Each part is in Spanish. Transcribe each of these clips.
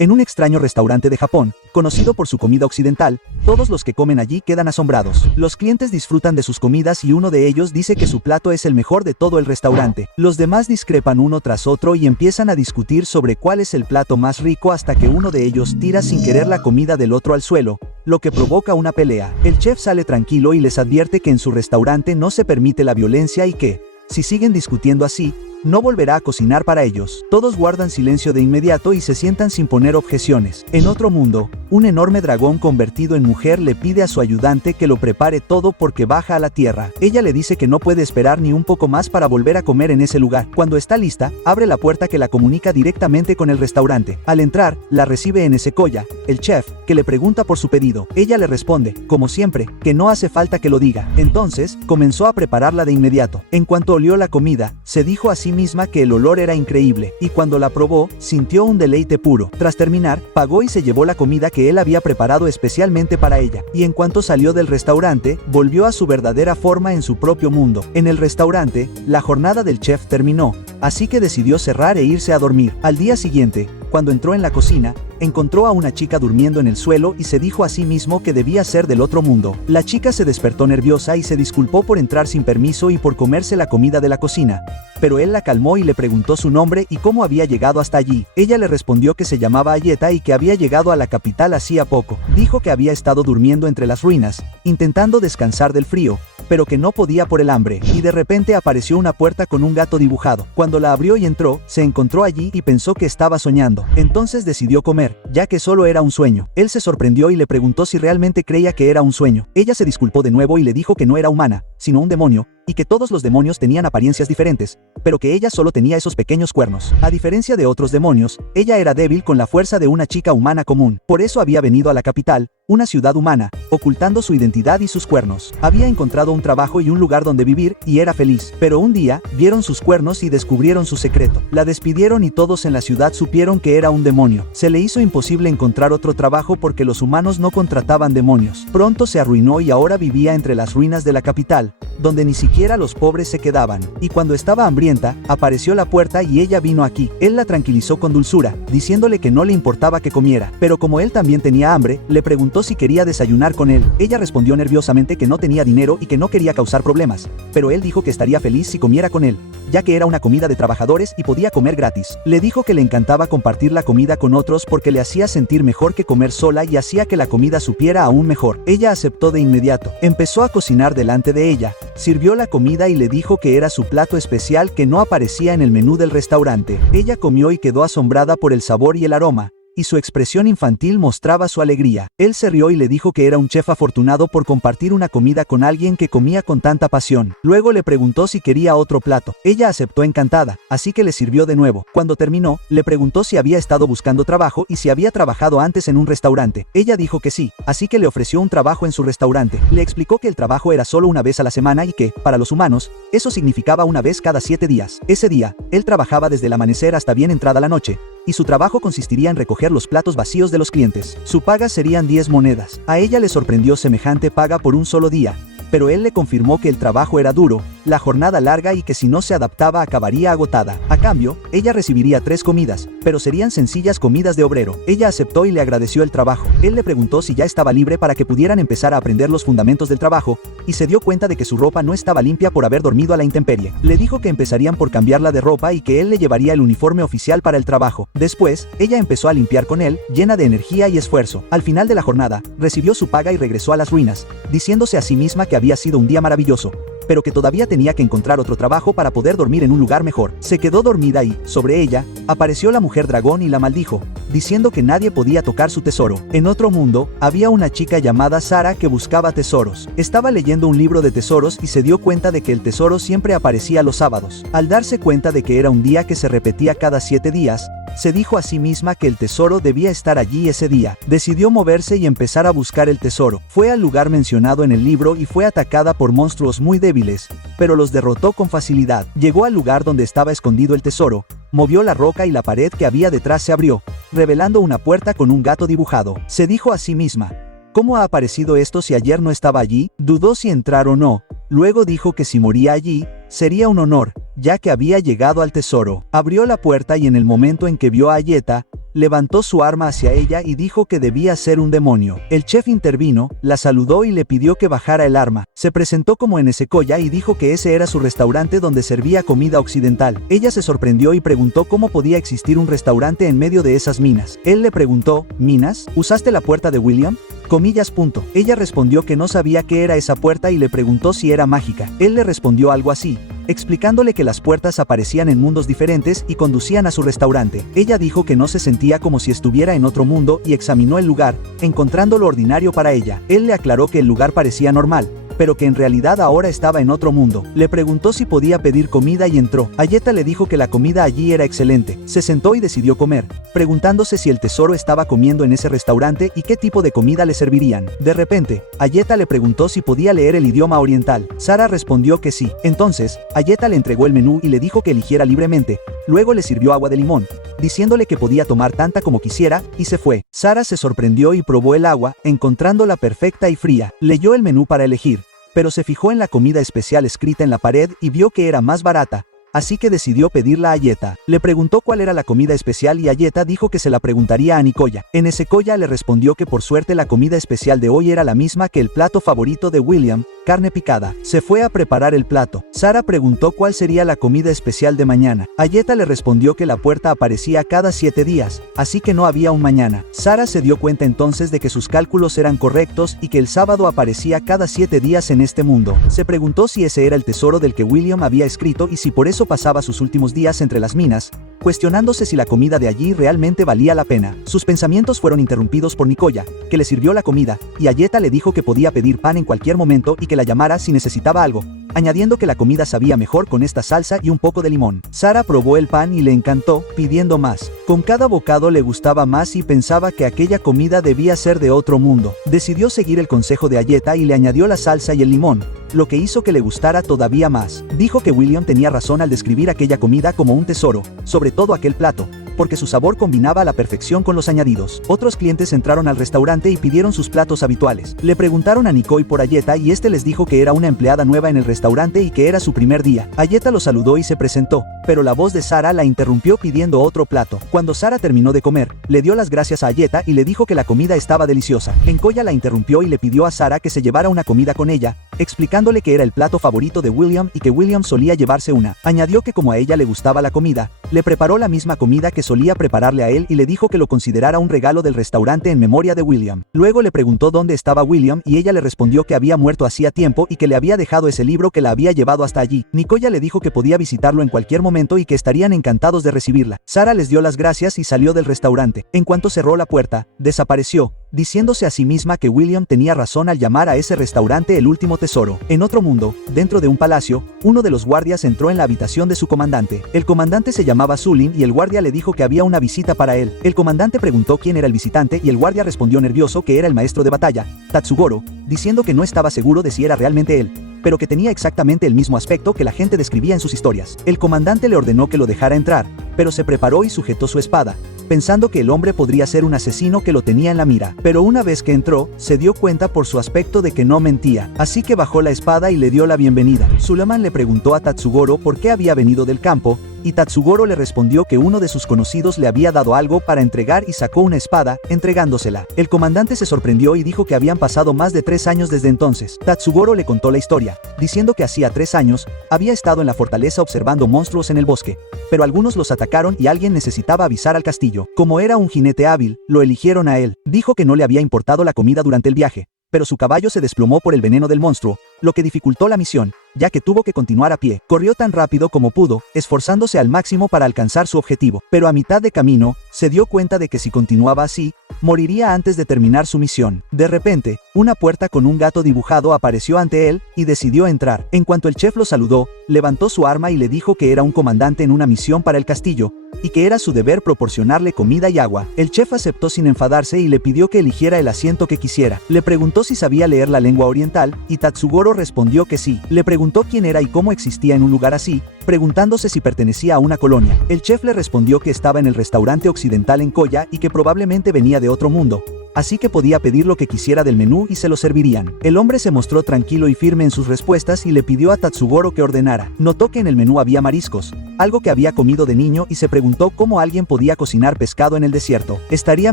En un extraño restaurante de Japón, conocido por su comida occidental, todos los que comen allí quedan asombrados. Los clientes disfrutan de sus comidas y uno de ellos dice que su plato es el mejor de todo el restaurante. Los demás discrepan uno tras otro y empiezan a discutir sobre cuál es el plato más rico hasta que uno de ellos tira sin querer la comida del otro al suelo, lo que provoca una pelea. El chef sale tranquilo y les advierte que en su restaurante no se permite la violencia y que, si siguen discutiendo así, no volverá a cocinar para ellos. Todos guardan silencio de inmediato y se sientan sin poner objeciones. En otro mundo, un enorme dragón convertido en mujer le pide a su ayudante que lo prepare todo porque baja a la tierra. Ella le dice que no puede esperar ni un poco más para volver a comer en ese lugar. Cuando está lista, abre la puerta que la comunica directamente con el restaurante. Al entrar, la recibe Sequoia, el chef, que le pregunta por su pedido. Ella le responde, como siempre, que no hace falta que lo diga. Entonces, comenzó a prepararla de inmediato. En cuanto olió la comida, se dijo a sí misma que el olor era increíble, y cuando la probó, sintió un deleite puro. Tras terminar, pagó y se llevó la comida que él había preparado especialmente para ella, y en cuanto salió del restaurante, volvió a su verdadera forma en su propio mundo. En el restaurante, la jornada del chef terminó, así que decidió cerrar e irse a dormir. Al día siguiente, cuando entró en la cocina, encontró a una chica durmiendo en el suelo y se dijo a sí mismo que debía ser del otro mundo. La chica se despertó nerviosa y se disculpó por entrar sin permiso y por comerse la comida de la cocina, pero él la calmó y le preguntó su nombre y cómo había llegado hasta allí. Ella le respondió que se llamaba Ayeta y que había llegado a la capital hacía poco. Dijo que había estado durmiendo entre las ruinas, intentando descansar del frío, pero que no podía por el hambre, y de repente apareció una puerta con un gato dibujado. Cuando la abrió y entró, se encontró allí y pensó que estaba soñando. Entonces decidió comer, ya que solo era un sueño. Él se sorprendió y le preguntó si realmente creía que era un sueño. Ella se disculpó de nuevo y le dijo que no era humana, sino un demonio, y que todos los demonios tenían apariencias diferentes, pero que ella solo tenía esos pequeños cuernos. A diferencia de otros demonios, ella era débil con la fuerza de una chica humana común. Por eso había venido a la capital, una ciudad humana, ocultando su identidad y sus cuernos. Había encontrado un trabajo y un lugar donde vivir, y era feliz. Pero un día, vieron sus cuernos y descubrieron su secreto. La despidieron y todos en la ciudad supieron que era un demonio. Se le hizo imposible encontrar otro trabajo porque los humanos no contrataban demonios. Pronto se arruinó y ahora vivía entre las ruinas de la capital, donde ni siquiera los pobres se quedaban. Y cuando estaba hambrienta, apareció la puerta y ella vino aquí. Él la tranquilizó con dulzura, diciéndole que no le importaba que comiera. Pero como él también tenía hambre, le preguntó si quería desayunar con él. Ella respondió nerviosamente que no tenía dinero y que no quería causar problemas, pero él dijo que estaría feliz si comiera con él, ya que era una comida de trabajadores y podía comer gratis. Le dijo que le encantaba compartir la comida con otros porque le hacía sentir mejor que comer sola y hacía que la comida supiera aún mejor. Ella aceptó de inmediato. Empezó a cocinar delante de ella, sirvió la comida y le dijo que era su plato especial que no aparecía en el menú del restaurante. Ella comió y quedó asombrada por el sabor y el aroma, y su expresión infantil mostraba su alegría. Él se rió y le dijo que era un chef afortunado por compartir una comida con alguien que comía con tanta pasión. Luego le preguntó si quería otro plato. Ella aceptó encantada, así que le sirvió de nuevo. Cuando terminó, le preguntó si había estado buscando trabajo y si había trabajado antes en un restaurante. Ella dijo que sí, así que le ofreció un trabajo en su restaurante. Le explicó que el trabajo era solo una vez a la semana y que, para los humanos, eso significaba una vez cada 7 días. Ese día, él trabajaba desde el amanecer hasta bien entrada la noche, y su trabajo consistiría en recoger los platos vacíos de los clientes. Su paga serían 10 monedas. A ella le sorprendió semejante paga por un solo día, pero él le confirmó que el trabajo era duro, la jornada larga y que si no se adaptaba acabaría agotada. A cambio, ella recibiría 3 comidas, pero serían sencillas comidas de obrero. Ella aceptó y le agradeció el trabajo. Él le preguntó si ya estaba libre para que pudieran empezar a aprender los fundamentos del trabajo, y se dio cuenta de que su ropa no estaba limpia por haber dormido a la intemperie. Le dijo que empezarían por cambiarla de ropa y que él le llevaría el uniforme oficial para el trabajo. Después, ella empezó a limpiar con él, llena de energía y esfuerzo. Al final de la jornada, recibió su paga y regresó a las ruinas, diciéndose a sí misma que había sido un día maravilloso, pero que todavía tenía que encontrar otro trabajo para poder dormir en un lugar mejor. Se quedó dormida y, sobre ella, apareció la mujer dragón y la maldijo, diciendo que nadie podía tocar su tesoro. En otro mundo, había una chica llamada Sara que buscaba tesoros. Estaba leyendo un libro de tesoros y se dio cuenta de que el tesoro siempre aparecía los sábados. Al darse cuenta de que era un día que se repetía cada 7 días, se dijo a sí misma que el tesoro debía estar allí ese día. Decidió moverse y empezar a buscar el tesoro. Fue al lugar mencionado en el libro y fue atacada por monstruos muy débiles, pero los derrotó con facilidad. Llegó al lugar donde estaba escondido el tesoro, movió la roca y la pared que había detrás se abrió, revelando una puerta con un gato dibujado. Se dijo a sí misma: ¿cómo ha aparecido esto si ayer no estaba allí? Dudó si entrar o no, Luego dijo que si moría allí, sería un honor, ya que había llegado al tesoro. Abrió la puerta y en el momento en que vio a Ayeta, levantó su arma hacia ella y dijo que debía ser un demonio. El chef intervino, la saludó y le pidió que bajara el arma. Se presentó como Enesekoya y dijo que ese era su restaurante donde servía comida occidental. Ella se sorprendió y preguntó cómo podía existir un restaurante en medio de esas minas. Él le preguntó, ¿minas? ¿Usaste la puerta de William? Comillas. Ella respondió que no sabía qué era esa puerta y le preguntó si era mágica. Él le respondió algo así, explicándole que las puertas aparecían en mundos diferentes y conducían a su restaurante. Ella dijo que no se sentía como si estuviera en otro mundo y examinó el lugar, encontrando lo ordinario para ella. Él le aclaró que el lugar parecía normal, pero que en realidad ahora estaba en otro mundo. Le preguntó si podía pedir comida y entró. Ayeta le dijo que la comida allí era excelente. Se sentó y decidió comer, preguntándose si el tesoro estaba comiendo en ese restaurante y qué tipo de comida le servirían. De repente, Ayeta le preguntó si podía leer el idioma oriental. Sara respondió que sí. Entonces, Ayeta le entregó el menú y le dijo que eligiera libremente. Luego le sirvió agua de limón, diciéndole que podía tomar tanta como quisiera, y se fue. Sara se sorprendió y probó el agua, encontrándola perfecta y fría. Leyó el menú para elegir, pero se fijó en la comida especial escrita en la pared y vio que era más barata, así que decidió pedirla a Ayeta. Le preguntó cuál era la comida especial y Ayeta dijo que se la preguntaría a Nicoya. Enesekoya le respondió que por suerte la comida especial de hoy era la misma que el plato favorito de William, carne picada. Se fue a preparar el plato. Sara preguntó cuál sería la comida especial de mañana. Ayeta le respondió que la puerta aparecía cada 7 días, así que no había un mañana. Sara se dio cuenta entonces de que sus cálculos eran correctos y que el sábado aparecía cada 7 días en este mundo. Se preguntó si ese era el tesoro del que William había escrito y si por eso pasaba sus últimos días entre las minas, cuestionándose si la comida de allí realmente valía la pena. Sus pensamientos fueron interrumpidos por Nicoya, que le sirvió la comida, y Ayeta le dijo que podía pedir pan en cualquier momento y que la llamara si necesitaba algo, añadiendo que la comida sabía mejor con esta salsa y un poco de limón. Sara probó el pan y le encantó, pidiendo más. Con cada bocado le gustaba más y pensaba que aquella comida debía ser de otro mundo. Decidió seguir el consejo de Ayeta y le añadió la salsa y el limón, lo que hizo que le gustara todavía más. Dijo que William tenía razón al describir aquella comida como un tesoro, sobre todo aquel plato, porque su sabor combinaba a la perfección con los añadidos. Otros clientes entraron al restaurante y pidieron sus platos habituales. Le preguntaron a Nikoi por Ayeta y este les dijo que era una empleada nueva en el restaurante y que era su primer día. Ayeta lo saludó y se presentó, pero la voz de Sara la interrumpió pidiendo otro plato. Cuando Sara terminó de comer, le dio las gracias a Ayeta y le dijo que la comida estaba deliciosa. Encoya la interrumpió y le pidió a Sara que se llevara una comida con ella, explicándole que era el plato favorito de William y que William solía llevarse una. Añadió que como a ella le gustaba la comida, le preparó la misma comida que solía prepararle a él y le dijo que lo considerara un regalo del restaurante en memoria de William. Luego le preguntó dónde estaba William y ella le respondió que había muerto hacía tiempo y que le había dejado ese libro que la había llevado hasta allí. Nicoya le dijo que podía visitarlo en cualquier momento y que estarían encantados de recibirla. Sara les dio las gracias y salió del restaurante. En cuanto cerró la puerta, desapareció, diciéndose a sí misma que William tenía razón al llamar a ese restaurante el último tesoro. En otro mundo, dentro de un palacio, uno de los guardias entró en la habitación de su comandante. El comandante se llamaba Sulin y el guardia le dijo que había una visita para él. El comandante preguntó quién era el visitante y el guardia respondió nervioso que era el maestro de batalla, Tatsugoro, diciendo que no estaba seguro de si era realmente él, pero que tenía exactamente el mismo aspecto que la gente describía en sus historias. El comandante le ordenó que lo dejara entrar, pero se preparó y sujetó su espada, pensando que el hombre podría ser un asesino que lo tenía en la mira. Pero una vez que entró, se dio cuenta por su aspecto de que no mentía, así que bajó la espada y le dio la bienvenida. Suleiman le preguntó a Tatsugoro por qué había venido del campo, y Tatsugoro le respondió que uno de sus conocidos le había dado algo para entregar y sacó una espada, entregándosela. El comandante se sorprendió y dijo que habían pasado más de 3 años desde entonces. Tatsugoro le contó la historia, diciendo que hacía 3 años, había estado en la fortaleza observando monstruos en el bosque, pero algunos los atacaron y alguien necesitaba avisar al castillo. Como era un jinete hábil, lo eligieron a él. Dijo que no le había importado la comida durante el viaje, pero su caballo se desplomó por el veneno del monstruo, lo que dificultó la misión, ya que tuvo que continuar a pie. Corrió tan rápido como pudo, esforzándose al máximo para alcanzar su objetivo, pero a mitad de camino, se dio cuenta de que si continuaba así, moriría antes de terminar su misión. De repente, una puerta con un gato dibujado apareció ante él, y decidió entrar. En cuanto el chef lo saludó, levantó su arma y le dijo que era un comandante en una misión para el castillo, y que era su deber proporcionarle comida y agua. El chef aceptó sin enfadarse y le pidió que eligiera el asiento que quisiera. Le preguntó si sabía leer la lengua oriental, y Tatsugoro respondió que sí. Le preguntó quién era y cómo existía en un lugar así, preguntándose si pertenecía a una colonia. El chef le respondió que estaba en el restaurante occidental en Koya y que probablemente venía de otro mundo, así que podía pedir lo que quisiera del menú y se lo servirían. El hombre se mostró tranquilo y firme en sus respuestas y le pidió a Tatsugoro que ordenara. Notó que en el menú había mariscos, algo que había comido de niño, y se preguntó cómo alguien podía cocinar pescado en el desierto. ¿Estaría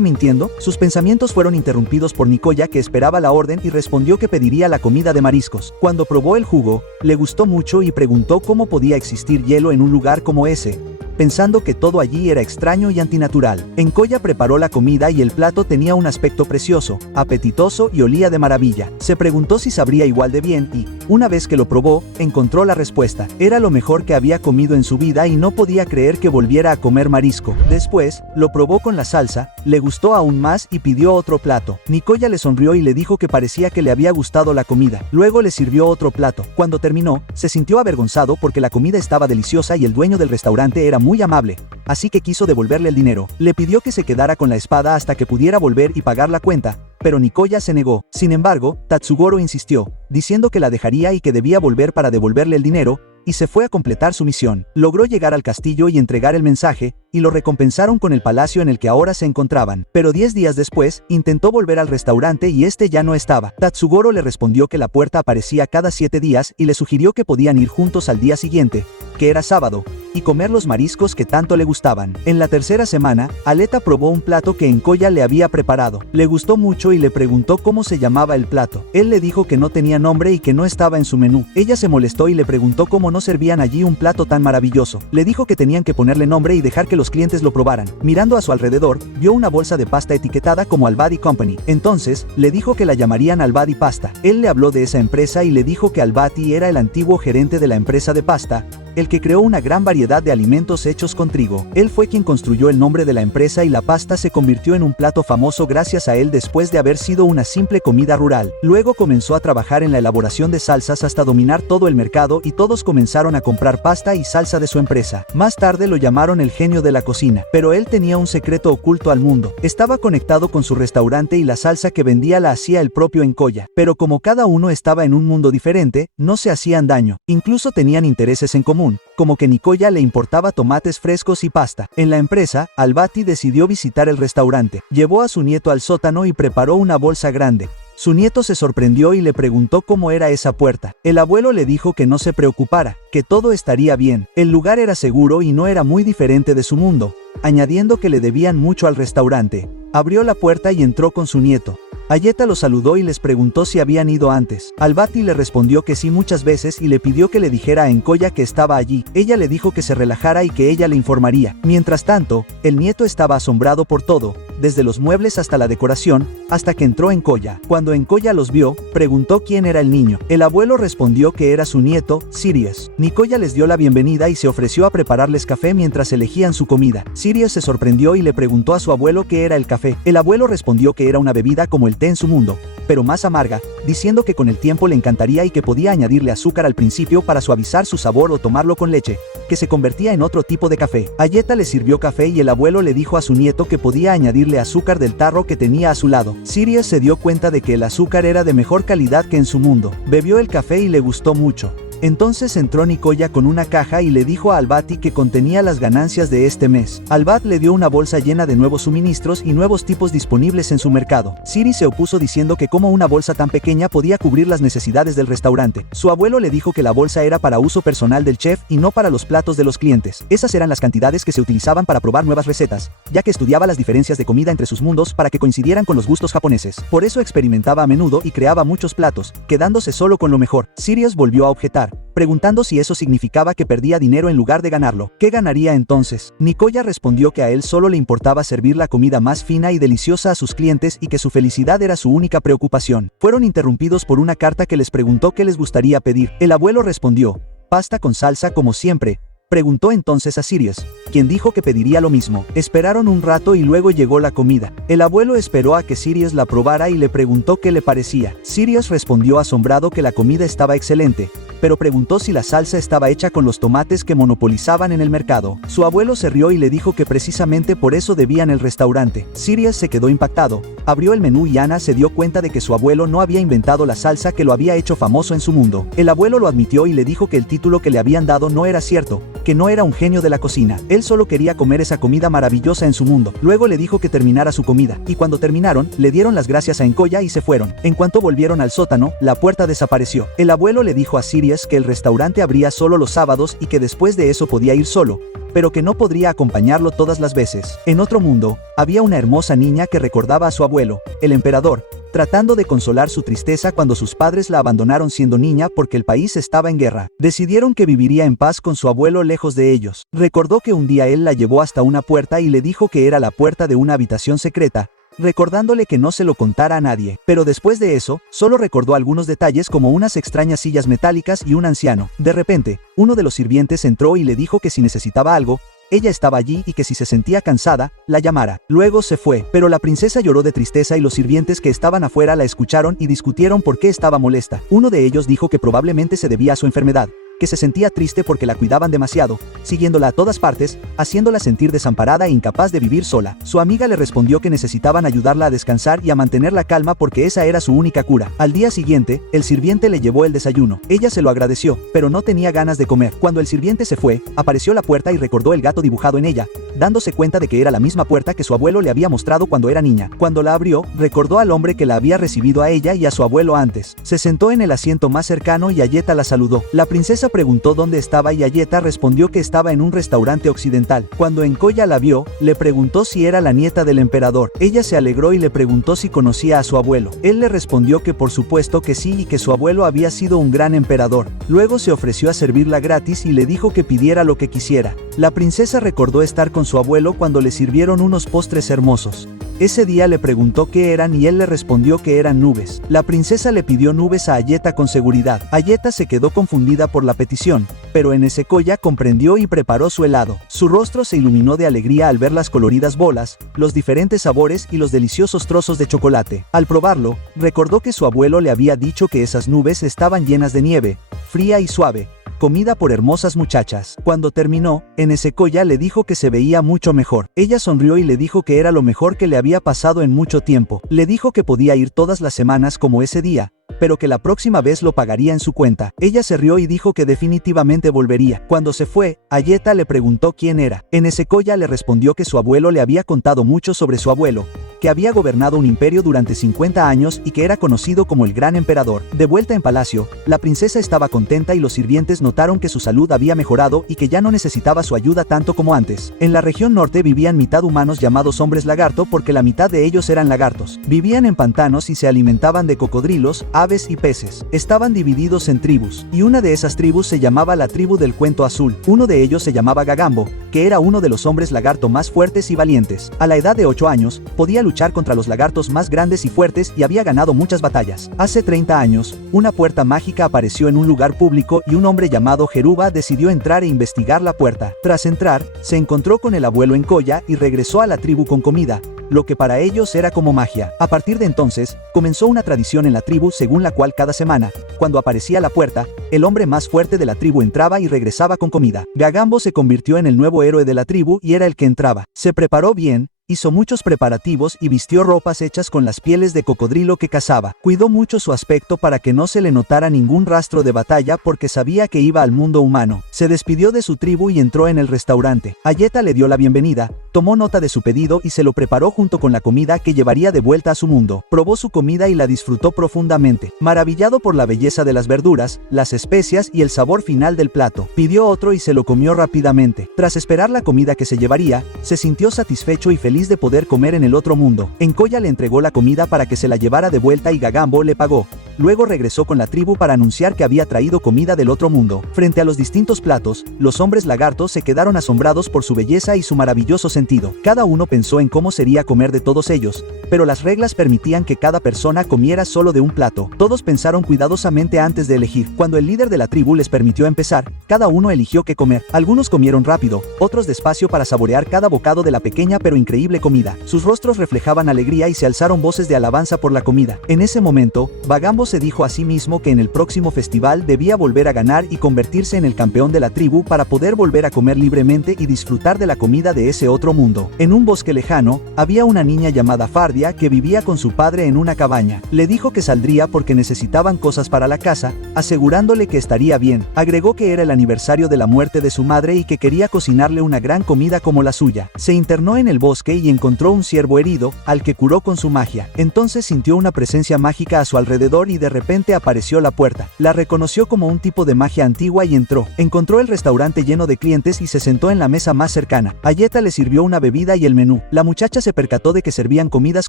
mintiendo? Sus pensamientos fueron interrumpidos por Nikoya, que esperaba la orden y respondió que pediría la comida de mariscos. Cuando probó el jugo, le gustó mucho y preguntó cómo podía existir hielo en un lugar como ese, pensando que todo allí era extraño y antinatural. Nkoya preparó la comida y el plato tenía un aspecto precioso, apetitoso y olía de maravilla. Se preguntó si sabría igual de bien y, una vez que lo probó, encontró la respuesta. Era lo mejor que había comido en su vida y no podía creer que volviera a comer marisco. Después, lo probó con la salsa, le gustó aún más y pidió otro plato. Nikoya le sonrió y le dijo que parecía que le había gustado la comida. Luego le sirvió otro plato. Cuando terminó, se sintió avergonzado porque la comida estaba deliciosa y el dueño del restaurante era muy amable, así que quiso devolverle el dinero. Le pidió que se quedara con la espada hasta que pudiera volver y pagar la cuenta, pero Nikoya se negó. Sin embargo, Tatsugoro insistió, diciendo que la dejaría y que debía volver para devolverle el dinero, y se fue a completar su misión. Logró llegar al castillo y entregar el mensaje, y lo recompensaron con el palacio en el que ahora se encontraban. Pero 10 días después, intentó volver al restaurante y este ya no estaba. Tatsugoro le respondió que la puerta aparecía cada 7 días y le sugirió que podían ir juntos al día siguiente, que era sábado, y comer los mariscos que tanto le gustaban. En la tercera semana, Aleta probó un plato que Nkoya le había preparado. Le gustó mucho y le preguntó cómo se llamaba el plato. Él le dijo que no tenía nombre y que no estaba en su menú. Ella se molestó y le preguntó cómo no servían allí un plato tan maravilloso. Le dijo que tenían que ponerle nombre y dejar que los clientes lo probaran. Mirando a su alrededor, vio una bolsa de pasta etiquetada como Albadi Company. Entonces, le dijo que la llamarían Albadi Pasta. Él le habló de esa empresa y le dijo que Albati era el antiguo gerente de la empresa de pasta, el que creó una gran variedad de alimentos hechos con trigo. Él fue quien construyó el nombre de la empresa y la pasta se convirtió en un plato famoso gracias a él después de haber sido una simple comida rural. Luego comenzó a trabajar en la elaboración de salsas hasta dominar todo el mercado y todos comenzaron a comprar pasta y salsa de su empresa. Más tarde lo llamaron el genio de la cocina, pero él tenía un secreto oculto al mundo. Estaba conectado con su restaurante y la salsa que vendía la hacía el propio Nkoya. Pero como cada uno estaba en un mundo diferente, no se hacían daño. Incluso tenían intereses en común, como que Nikoya le importaba tomates frescos y pasta. En la empresa, Albati decidió visitar el restaurante. Llevó a su nieto al sótano y preparó una bolsa grande. Su nieto se sorprendió y le preguntó cómo era esa puerta. El abuelo le dijo que no se preocupara, que todo estaría bien. El lugar era seguro y no era muy diferente de su mundo, añadiendo que le debían mucho al restaurante. Abrió la puerta y entró con su nieto. Ayeta los saludó y les preguntó si habían ido antes. Albati le respondió que sí muchas veces y le pidió que le dijera a Nkoya que estaba allí. Ella le dijo que se relajara y que ella le informaría. Mientras tanto, el nieto estaba asombrado por todo, desde los muebles hasta la decoración, hasta que entró Nkoya. Cuando Nkoya los vio, preguntó quién era el niño. El abuelo respondió que era su nieto, Sirius. Nikoya les dio la bienvenida y se ofreció a prepararles café mientras elegían su comida. Sirius se sorprendió y le preguntó a su abuelo qué era el café. El abuelo respondió que era una bebida como el té en su mundo, pero más amarga, diciendo que con el tiempo le encantaría y que podía añadirle azúcar al principio para suavizar su sabor o tomarlo con leche, que se convertía en otro tipo de café. Ayeta le sirvió café y el abuelo le dijo a su nieto que podía añadirle azúcar del tarro que tenía a su lado. Sirius se dio cuenta de que el azúcar era de mejor calidad que en su mundo. Bebió el café y le gustó mucho. Entonces entró Nikoya con una caja y le dijo a Albati que contenía las ganancias de este mes. Albat le dio una bolsa llena de nuevos suministros y nuevos tipos disponibles en su mercado. Siri se opuso diciendo que como una bolsa tan pequeña podía cubrir las necesidades del restaurante. Su abuelo le dijo que la bolsa era para uso personal del chef y no para los platos de los clientes. Esas eran las cantidades que se utilizaban para probar nuevas recetas, ya que estudiaba las diferencias de comida entre sus mundos para que coincidieran con los gustos japoneses. Por eso experimentaba a menudo y creaba muchos platos, quedándose solo con lo mejor. Sirius volvió a objetar, preguntando si eso significaba que perdía dinero en lugar de ganarlo. ¿Qué ganaría entonces? Nikoya respondió que a él solo le importaba servir la comida más fina y deliciosa a sus clientes y que su felicidad era su única preocupación. Fueron interrumpidos por una carta que les preguntó qué les gustaría pedir. El abuelo respondió, pasta con salsa como siempre. Preguntó entonces a Sirius, quien dijo que pediría lo mismo. Esperaron un rato y luego llegó la comida. El abuelo esperó a que Sirius la probara y le preguntó qué le parecía. Sirius respondió asombrado que la comida estaba excelente, pero preguntó si la salsa estaba hecha con los tomates que monopolizaban en el mercado. Su abuelo se rió y le dijo que precisamente por eso debían el restaurante. Sirius se quedó impactado, Abrió el menú y Ana se dio cuenta de que su abuelo no había inventado la salsa que lo había hecho famoso en su mundo. El abuelo lo admitió y le dijo que el título que le habían dado no era cierto, que no era un genio de la cocina. Él solo quería comer esa comida maravillosa en su mundo. Luego le dijo que terminara su comida, y cuando terminaron, le dieron las gracias a Encoya y se fueron. En cuanto volvieron al sótano, la puerta desapareció. El abuelo le dijo a Sirius que el restaurante abría solo los sábados y que después de eso podía ir solo, pero que no podría acompañarlo todas las veces. En otro mundo, había una hermosa niña que recordaba a su abuelo, el emperador, tratando de consolar su tristeza cuando sus padres la abandonaron siendo niña porque el país estaba en guerra. Decidieron que viviría en paz con su abuelo lejos de ellos. Recordó que un día él la llevó hasta una puerta y le dijo que era la puerta de una habitación secreta, recordándole que no se lo contara a nadie. Pero después de eso, solo recordó algunos detalles como unas extrañas sillas metálicas y un anciano. De repente, uno de los sirvientes entró y le dijo que si necesitaba algo, ella estaba allí y que si se sentía cansada, la llamara. Luego se fue, pero la princesa lloró de tristeza y los sirvientes que estaban afuera la escucharon y discutieron por qué estaba molesta. Uno de ellos dijo que probablemente se debía a su enfermedad, que se sentía triste porque la cuidaban demasiado, siguiéndola a todas partes, haciéndola sentir desamparada e incapaz de vivir sola. Su amiga le respondió que necesitaban ayudarla a descansar y a mantener la calma porque esa era su única cura. Al día siguiente, el sirviente le llevó el desayuno. Ella se lo agradeció, pero no tenía ganas de comer. Cuando el sirviente se fue, apareció la puerta y recordó el gato dibujado en ella, dándose cuenta de que era la misma puerta que su abuelo le había mostrado cuando era niña. Cuando la abrió, recordó al hombre que la había recibido a ella y a su abuelo antes. Se sentó en el asiento más cercano y Ayeta la saludó. La princesa preguntó dónde estaba y Ayeta respondió que estaba en un restaurante occidental. Cuando Encoya la vio, le preguntó si era la nieta del emperador. Ella se alegró y le preguntó si conocía a su abuelo. Él le respondió que por supuesto que sí y que su abuelo había sido un gran emperador. Luego se ofreció a servirla gratis y le dijo que pidiera lo que quisiera. La princesa recordó estar con su abuelo cuando le sirvieron unos postres hermosos. Ese día le preguntó qué eran y él le respondió que eran nubes. La princesa le pidió nubes a Ayeta con seguridad. Ayeta se quedó confundida por la petición, pero Enesecoya comprendió y preparó su helado. Su rostro se iluminó de alegría al ver las coloridas bolas, los diferentes sabores y los deliciosos trozos de chocolate. Al probarlo, recordó que su abuelo le había dicho que esas nubes estaban llenas de nieve, fría y suave, comida por hermosas muchachas. Cuando terminó, Enesecoya le dijo que se veía mucho mejor. Ella sonrió y le dijo que era lo mejor que le había pasado en mucho tiempo. Le dijo que podía ir todas las semanas como ese día, pero que la próxima vez lo pagaría en su cuenta. Ella se rió y dijo que definitivamente volvería. Cuando se fue, Ayeta le preguntó quién era. Enesecoya le respondió que su abuelo le había contado mucho sobre su abuelo, que había gobernado un imperio durante 50 años y que era conocido como el Gran Emperador. De vuelta en palacio, la princesa estaba contenta y los sirvientes notaron que su salud había mejorado y que ya no necesitaba su ayuda tanto como antes. En la región norte vivían mitad humanos llamados hombres lagarto porque la mitad de ellos eran lagartos. Vivían en pantanos y se alimentaban de cocodrilos, aves y peces. Estaban divididos en tribus, y una de esas tribus se llamaba la tribu del cuento azul. Uno de ellos se llamaba Gagambo, que era uno de los hombres lagarto más fuertes y valientes. A la edad de 8 años, podía luchar contra los lagartos más grandes y fuertes y había ganado muchas batallas. Hace 30 años, una puerta mágica apareció en un lugar público y un hombre llamado Jeruba decidió entrar e investigar la puerta. Tras entrar, se encontró con el abuelo Encoya y regresó a la tribu con comida, lo que para ellos era como magia. A partir de entonces, comenzó una tradición en la tribu según la cual cada semana, cuando aparecía la puerta, el hombre más fuerte de la tribu entraba y regresaba con comida. Gagambo se convirtió en el nuevo héroe de la tribu y era el que entraba. Se preparó bien, hizo muchos preparativos y vistió ropas hechas con las pieles de cocodrilo que cazaba. Cuidó mucho su aspecto para que no se le notara ningún rastro de batalla porque sabía que iba al mundo humano. Se despidió de su tribu y entró en el restaurante. Ayeta le dio la bienvenida, tomó nota de su pedido y se lo preparó junto con la comida que llevaría de vuelta a su mundo. Probó su comida y la disfrutó profundamente, maravillado por la belleza de las verduras, las especias y el sabor final del plato. Pidió otro y se lo comió rápidamente. Tras esperar la comida que se llevaría, se sintió satisfecho y feliz de poder comer en el otro mundo. Encoya le entregó la comida para que se la llevara de vuelta y Gagambo le pagó. Luego regresó con la tribu para anunciar que había traído comida del otro mundo. Frente a los distintos platos, los hombres lagartos se quedaron asombrados por su belleza y su maravilloso sentido. Cada uno pensó en cómo sería comer de todos ellos, pero las reglas permitían que cada persona comiera solo de un plato. Todos pensaron cuidadosamente antes de elegir. Cuando el líder de la tribu les permitió empezar, cada uno eligió qué comer. Algunos comieron rápido, otros despacio para saborear cada bocado de la pequeña pero increíble comida. Sus rostros reflejaban alegría y se alzaron voces de alabanza por la comida. En ese momento, Gagambo Luego se dijo a sí mismo que en el próximo festival debía volver a ganar y convertirse en el campeón de la tribu para poder volver a comer libremente y disfrutar de la comida de ese otro mundo. En un bosque lejano, había una niña llamada Fardia que vivía con su padre en una cabaña. Le dijo que saldría porque necesitaban cosas para la casa, asegurándole que estaría bien. Agregó que era el aniversario de la muerte de su madre y que quería cocinarle una gran comida como la suya. Se internó en el bosque y encontró un ciervo herido, al que curó con su magia. Entonces sintió una presencia mágica a su alrededor y de repente apareció la puerta. La reconoció como un tipo de magia antigua y entró. Encontró el restaurante lleno de clientes y se sentó en la mesa más cercana. Ayeta le sirvió una bebida y el menú. La muchacha se percató de que servían comidas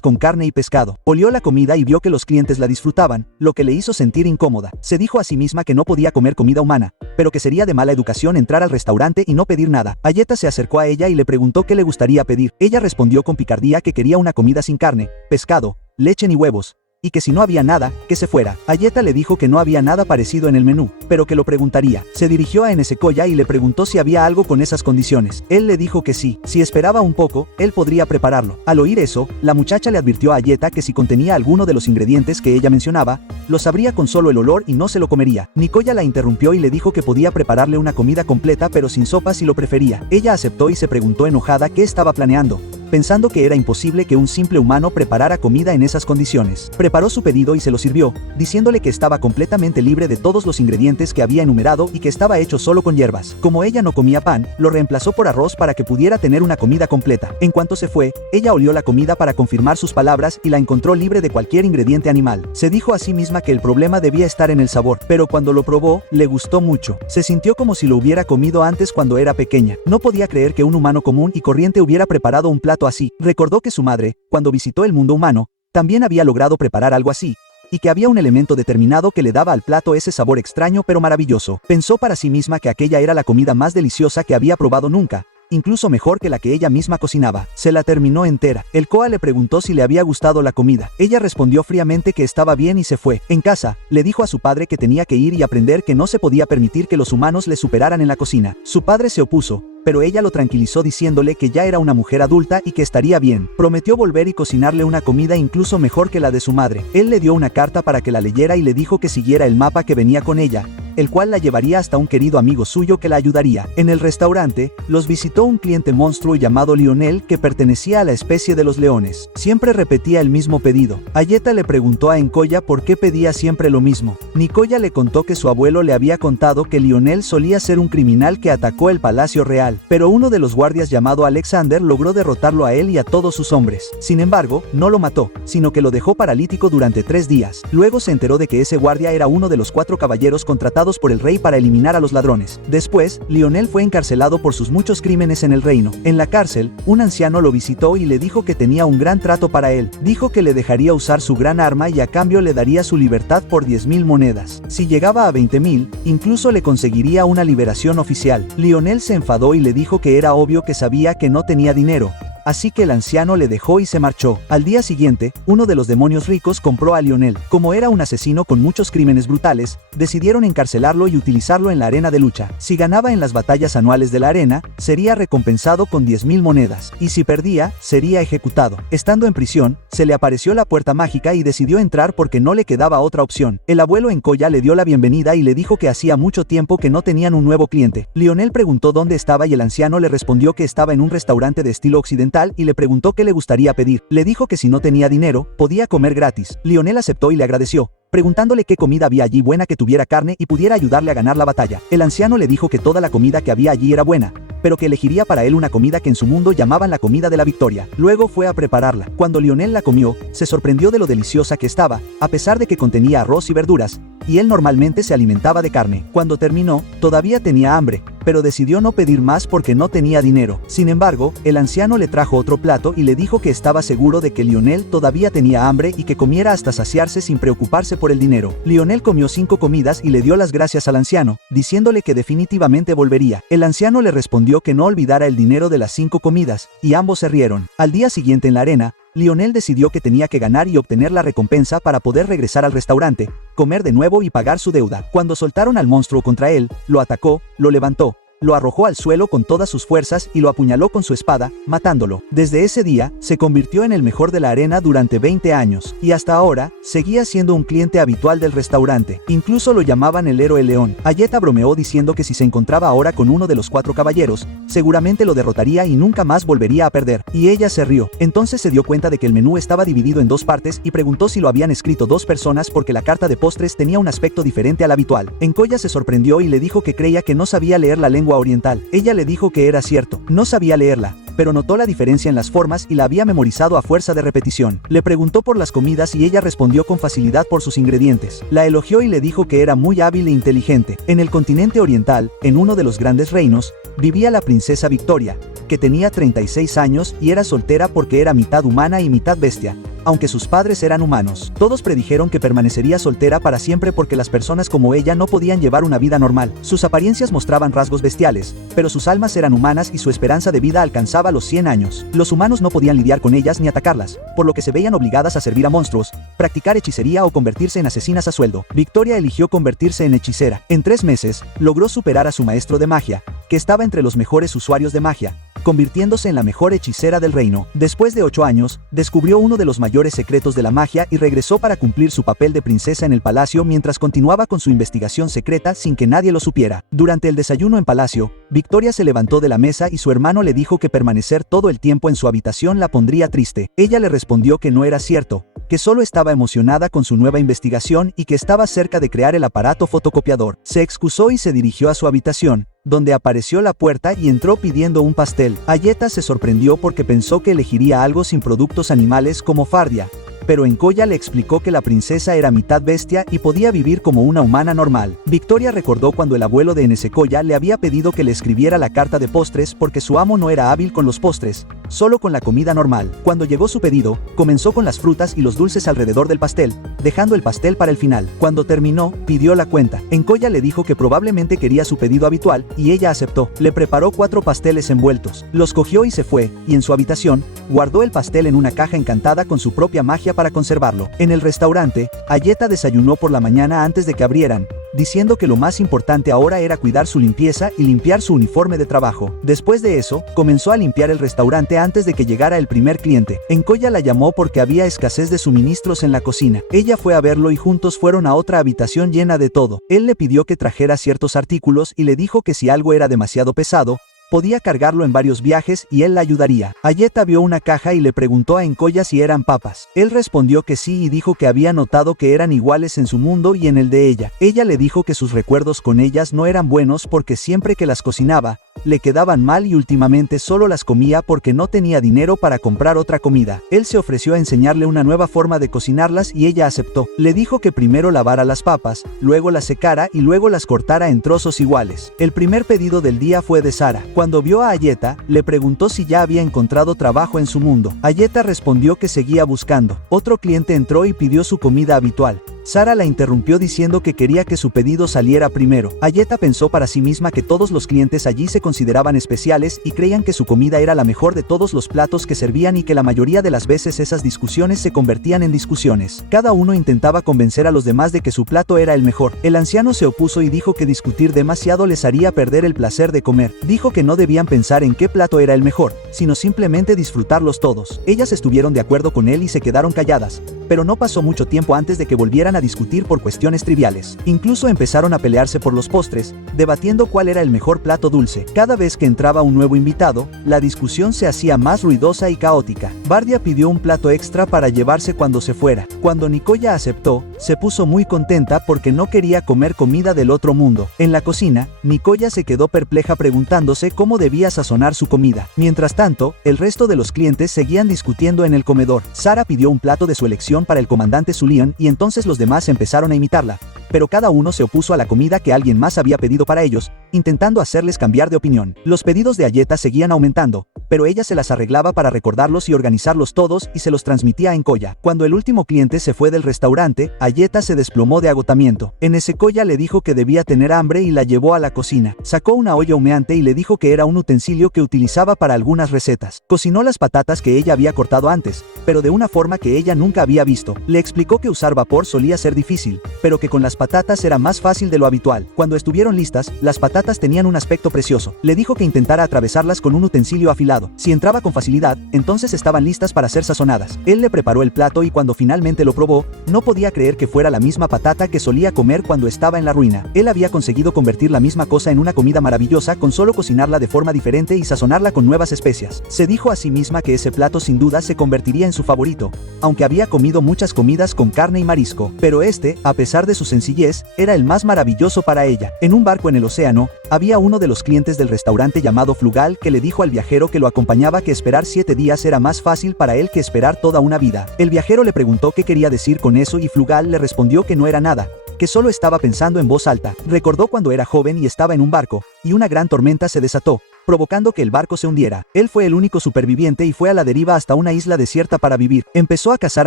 con carne y pescado. Olió la comida y vio que los clientes la disfrutaban, lo que le hizo sentir incómoda. Se dijo a sí misma que no podía comer comida humana, pero que sería de mala educación entrar al restaurante y no pedir nada. Ayeta se acercó a ella y le preguntó qué le gustaría pedir. Ella respondió con picardía que quería una comida sin carne, pescado, leche ni huevos, y que si no había nada, que se fuera. Ayeta le dijo que no había nada parecido en el menú, pero que lo preguntaría. Se dirigió a Enesecoya y le preguntó si había algo con esas condiciones. Él le dijo que sí, si esperaba un poco, él podría prepararlo. Al oír eso, la muchacha le advirtió a Ayeta que si contenía alguno de los ingredientes que ella mencionaba, lo sabría con solo el olor y no se lo comería. Nicoya la interrumpió y le dijo que podía prepararle una comida completa pero sin sopa si lo prefería. Ella aceptó y se preguntó enojada qué estaba planeando, pensando que era imposible que un simple humano preparara comida en esas condiciones. Preparó su pedido y se lo sirvió, diciéndole que estaba completamente libre de todos los ingredientes que había enumerado y que estaba hecho solo con hierbas. Como ella no comía pan, lo reemplazó por arroz para que pudiera tener una comida completa. En cuanto se fue, ella olió la comida para confirmar sus palabras y la encontró libre de cualquier ingrediente animal. Se dijo a sí misma que el problema debía estar en el sabor, pero cuando lo probó, le gustó mucho. Se sintió como si lo hubiera comido antes cuando era pequeña. No podía creer que un humano común y corriente hubiera preparado un plato así. Recordó que su madre, cuando visitó el mundo humano, también había logrado preparar algo así, y que había un elemento determinado que le daba al plato ese sabor extraño pero maravilloso. Pensó para sí misma que aquella era la comida más deliciosa que había probado nunca, incluso mejor que la que ella misma cocinaba. Se la terminó entera. El Koa le preguntó si le había gustado la comida. Ella respondió fríamente que estaba bien y se fue. En casa, le dijo a su padre que tenía que ir y aprender que no se podía permitir que los humanos le superaran en la cocina. Su padre se opuso, pero ella lo tranquilizó diciéndole que ya era una mujer adulta y que estaría bien. Prometió volver y cocinarle una comida incluso mejor que la de su madre. Él le dio una carta para que la leyera y le dijo que siguiera el mapa que venía con ella, el cual la llevaría hasta un querido amigo suyo que la ayudaría. En el restaurante, los visitó un cliente monstruo llamado Lionel que pertenecía a la especie de los leones. Siempre repetía el mismo pedido. Ayeta le preguntó a Encoya por qué pedía siempre lo mismo. Nicoya le contó que su abuelo le había contado que Lionel solía ser un criminal que atacó el palacio real, pero uno de los guardias llamado Alexander logró derrotarlo a él y a todos sus hombres. Sin embargo, no lo mató, sino que lo dejó paralítico durante 3 días. Luego se enteró de que ese guardia era uno de los 4 caballeros contratados por el rey para eliminar a los ladrones. Después, Lionel fue encarcelado por sus muchos crímenes en el reino. En la cárcel, un anciano lo visitó y le dijo que tenía un gran trato para él. Dijo que le dejaría usar su gran arma y a cambio le daría su libertad por 10.000 monedas. Si llegaba a 20.000, incluso le conseguiría una liberación oficial. Lionel se enfadó y le dijo que era obvio que sabía que no tenía dinero. Así que el anciano le dejó y se marchó. Al día siguiente, uno de los demonios ricos compró a Lionel. Como era un asesino con muchos crímenes brutales, decidieron encarcelarlo y utilizarlo en la arena de lucha. Si ganaba en las batallas anuales de la arena, sería recompensado con 10.000 monedas, y si perdía, sería ejecutado. Estando en prisión, se le apareció la puerta mágica y decidió entrar porque no le quedaba otra opción. El abuelo Encoya le dio la bienvenida y le dijo que hacía mucho tiempo que no tenían un nuevo cliente. Lionel preguntó dónde estaba y el anciano le respondió que estaba en un restaurante de estilo occidental y le preguntó qué le gustaría pedir. Le dijo que si no tenía dinero, podía comer gratis. Lionel aceptó y le agradeció, preguntándole qué comida había allí buena que tuviera carne y pudiera ayudarle a ganar la batalla. El anciano le dijo que toda la comida que había allí era buena, pero que elegiría para él una comida que en su mundo llamaban la comida de la victoria. Luego fue a prepararla. Cuando Lionel la comió, se sorprendió de lo deliciosa que estaba, a pesar de que contenía arroz y verduras, y él normalmente se alimentaba de carne. Cuando terminó, todavía tenía hambre, pero decidió no pedir más porque no tenía dinero. Sin embargo, el anciano le trajo otro plato y le dijo que estaba seguro de que Lionel todavía tenía hambre y que comiera hasta saciarse sin preocuparse por el dinero. Lionel comió 5 comidas y le dio las gracias al anciano, diciéndole que definitivamente volvería. El anciano le respondió que no olvidara el dinero de las 5 comidas, y ambos se rieron. Al día siguiente en la arena, Lionel decidió que tenía que ganar y obtener la recompensa para poder regresar al restaurante, comer de nuevo y pagar su deuda. Cuando soltaron al monstruo contra él, lo atacó, lo levantó, lo arrojó al suelo con todas sus fuerzas y lo apuñaló con su espada, matándolo. Desde ese día, se convirtió en el mejor de la arena durante 20 años, y hasta ahora, seguía siendo un cliente habitual del restaurante. Incluso lo llamaban el héroe león. Ayeta bromeó diciendo que si se encontraba ahora con uno de los 4 caballeros, seguramente lo derrotaría y nunca más volvería a perder. Y ella se rió. Entonces se dio cuenta de que el menú estaba dividido en 2 partes y preguntó si lo habían escrito 2 personas porque la carta de postres tenía un aspecto diferente al habitual. Encoya se sorprendió y le dijo que creía que no sabía leer la lengua oriental. Ella le dijo que era cierto, no sabía leerla, pero notó la diferencia en las formas y la había memorizado a fuerza de repetición. Le preguntó por las comidas y ella respondió con facilidad por sus ingredientes. La elogió y le dijo que era muy hábil e inteligente. En el continente oriental, en uno de los grandes reinos, vivía la princesa Victoria, que tenía 36 años y era soltera porque era mitad humana y mitad bestia. Aunque sus padres eran humanos, todos predijeron que permanecería soltera para siempre porque las personas como ella no podían llevar una vida normal. Sus apariencias mostraban rasgos bestiales, pero sus almas eran humanas y su esperanza de vida alcanzaba los 100 años. Los humanos no podían lidiar con ellas ni atacarlas, por lo que se veían obligadas a servir a monstruos, practicar hechicería o convertirse en asesinas a sueldo. Victoria eligió convertirse en hechicera. En 3 meses, logró superar a su maestro de magia, que estaba entre los mejores usuarios de magia, convirtiéndose en la mejor hechicera del reino. Después de 8 años, descubrió uno de los mayores secretos de la magia y regresó para cumplir su papel de princesa en el palacio mientras continuaba con su investigación secreta sin que nadie lo supiera. Durante el desayuno en palacio, Victoria se levantó de la mesa y su hermano le dijo que permanecer todo el tiempo en su habitación la pondría triste. Ella le respondió que no era cierto, que solo estaba emocionada con su nueva investigación y que estaba cerca de crear el aparato fotocopiador. Se excusó y se dirigió a su habitación, donde apareció la puerta y entró pidiendo un pastel. Ayeta se sorprendió porque pensó que elegiría algo sin productos animales como fardia, pero Encoya le explicó que la princesa era mitad bestia y podía vivir como una humana normal. Victoria recordó cuando el abuelo de Enesecoya le había pedido que le escribiera la carta de postres porque su amo no era hábil con los postres, solo con la comida normal. Cuando llegó su pedido, comenzó con las frutas y los dulces alrededor del pastel, dejando el pastel para el final. Cuando terminó, pidió la cuenta. Encoya le dijo que probablemente quería su pedido habitual, y ella aceptó. Le preparó 4 pasteles envueltos, los cogió y se fue, y en su habitación, guardó el pastel en una caja encantada con su propia magia para conservarlo. En el restaurante, Ayeta desayunó por la mañana antes de que abrieran, diciendo que lo más importante ahora era cuidar su limpieza y limpiar su uniforme de trabajo. Después de eso, comenzó a limpiar el restaurante antes de que llegara el primer cliente. Encoya la llamó porque había escasez de suministros en la cocina. Ella fue a verlo y juntos fueron a otra habitación llena de todo. Él le pidió que trajera ciertos artículos y le dijo que si algo era demasiado pesado, podía cargarlo en varios viajes y él la ayudaría. Ayeta vio una caja y le preguntó a Encoya si eran papas. Él respondió que sí y dijo que había notado que eran iguales en su mundo y en el de ella. Ella le dijo que sus recuerdos con ellas no eran buenos porque siempre que las cocinaba, le quedaban mal y últimamente solo las comía porque no tenía dinero para comprar otra comida. Él se ofreció a enseñarle una nueva forma de cocinarlas y ella aceptó. Le dijo que primero lavara las papas, luego las secara y luego las cortara en trozos iguales. El primer pedido del día fue de Sara. Cuando vio a Ayeta, le preguntó si ya había encontrado trabajo en su mundo. Ayeta respondió que seguía buscando. Otro cliente entró y pidió su comida habitual. Sara la interrumpió diciendo que quería que su pedido saliera primero. Ayeta pensó para sí misma que todos los clientes allí se consideraban especiales y creían que su comida era la mejor de todos los platos que servían y que la mayoría de las veces esas discusiones se convertían en discusiones. Cada uno intentaba convencer a los demás de que su plato era el mejor. El anciano se opuso y dijo que discutir demasiado les haría perder el placer de comer. Dijo que no debían pensar en qué plato era el mejor, sino simplemente disfrutarlos todos. Ellas estuvieron de acuerdo con él y se quedaron calladas, pero no pasó mucho tiempo antes de que volvieran a discutir por cuestiones triviales. Incluso empezaron a pelearse por los postres, debatiendo cuál era el mejor plato dulce. Cada vez que entraba un nuevo invitado, la discusión se hacía más ruidosa y caótica. Bardia pidió un plato extra para llevarse cuando se fuera. Cuando Nicoya aceptó, se puso muy contenta porque no quería comer comida del otro mundo. En la cocina, Nicoya se quedó perpleja preguntándose cómo debía sazonar su comida. Mientras tanto, el resto de los clientes seguían discutiendo en el comedor. Sara pidió un plato de su elección para el comandante Zulian y entonces los demás empezaron a imitarla, pero cada uno se opuso a la comida que alguien más había pedido para ellos, intentando hacerles cambiar de opinión. Los pedidos de Ayeta seguían aumentando, pero ella se las arreglaba para recordarlos y organizarlos todos y se los transmitía a Encoya. Cuando el último cliente se fue del restaurante, Ayeta se desplomó de agotamiento. Enesecoya le dijo que debía tener hambre y la llevó a la cocina. Sacó una olla humeante y le dijo que era un utensilio que utilizaba para algunas recetas. Cocinó las patatas que ella había cortado antes, pero de una forma que ella nunca había visto. Le explicó que usar vapor solía ser difícil, pero que con las patatas era más fácil de lo habitual. Cuando estuvieron listas, las patatas patatas tenían un aspecto precioso. Le dijo que intentara atravesarlas con un utensilio afilado. Si entraba con facilidad, entonces estaban listas para ser sazonadas. Él le preparó el plato y cuando finalmente lo probó, no podía creer que fuera la misma patata que solía comer cuando estaba en la ruina. Él había conseguido convertir la misma cosa en una comida maravillosa con solo cocinarla de forma diferente y sazonarla con nuevas especias. Se dijo a sí misma que ese plato sin duda se convertiría en su favorito, aunque había comido muchas comidas con carne y marisco, pero este, a pesar de su sencillez, era el más maravilloso para ella. En un barco en el océano, había uno de los clientes del restaurante llamado Flugal que le dijo al viajero que lo acompañaba que esperar 7 días era más fácil para él que esperar toda una vida. El viajero le preguntó qué quería decir con eso y Flugal le respondió que no era nada, que solo estaba pensando en voz alta. Recordó cuando era joven y estaba en un barco, y una gran tormenta se desató, provocando que el barco se hundiera. Él fue el único superviviente y fue a la deriva hasta una isla desierta para vivir. Empezó a cazar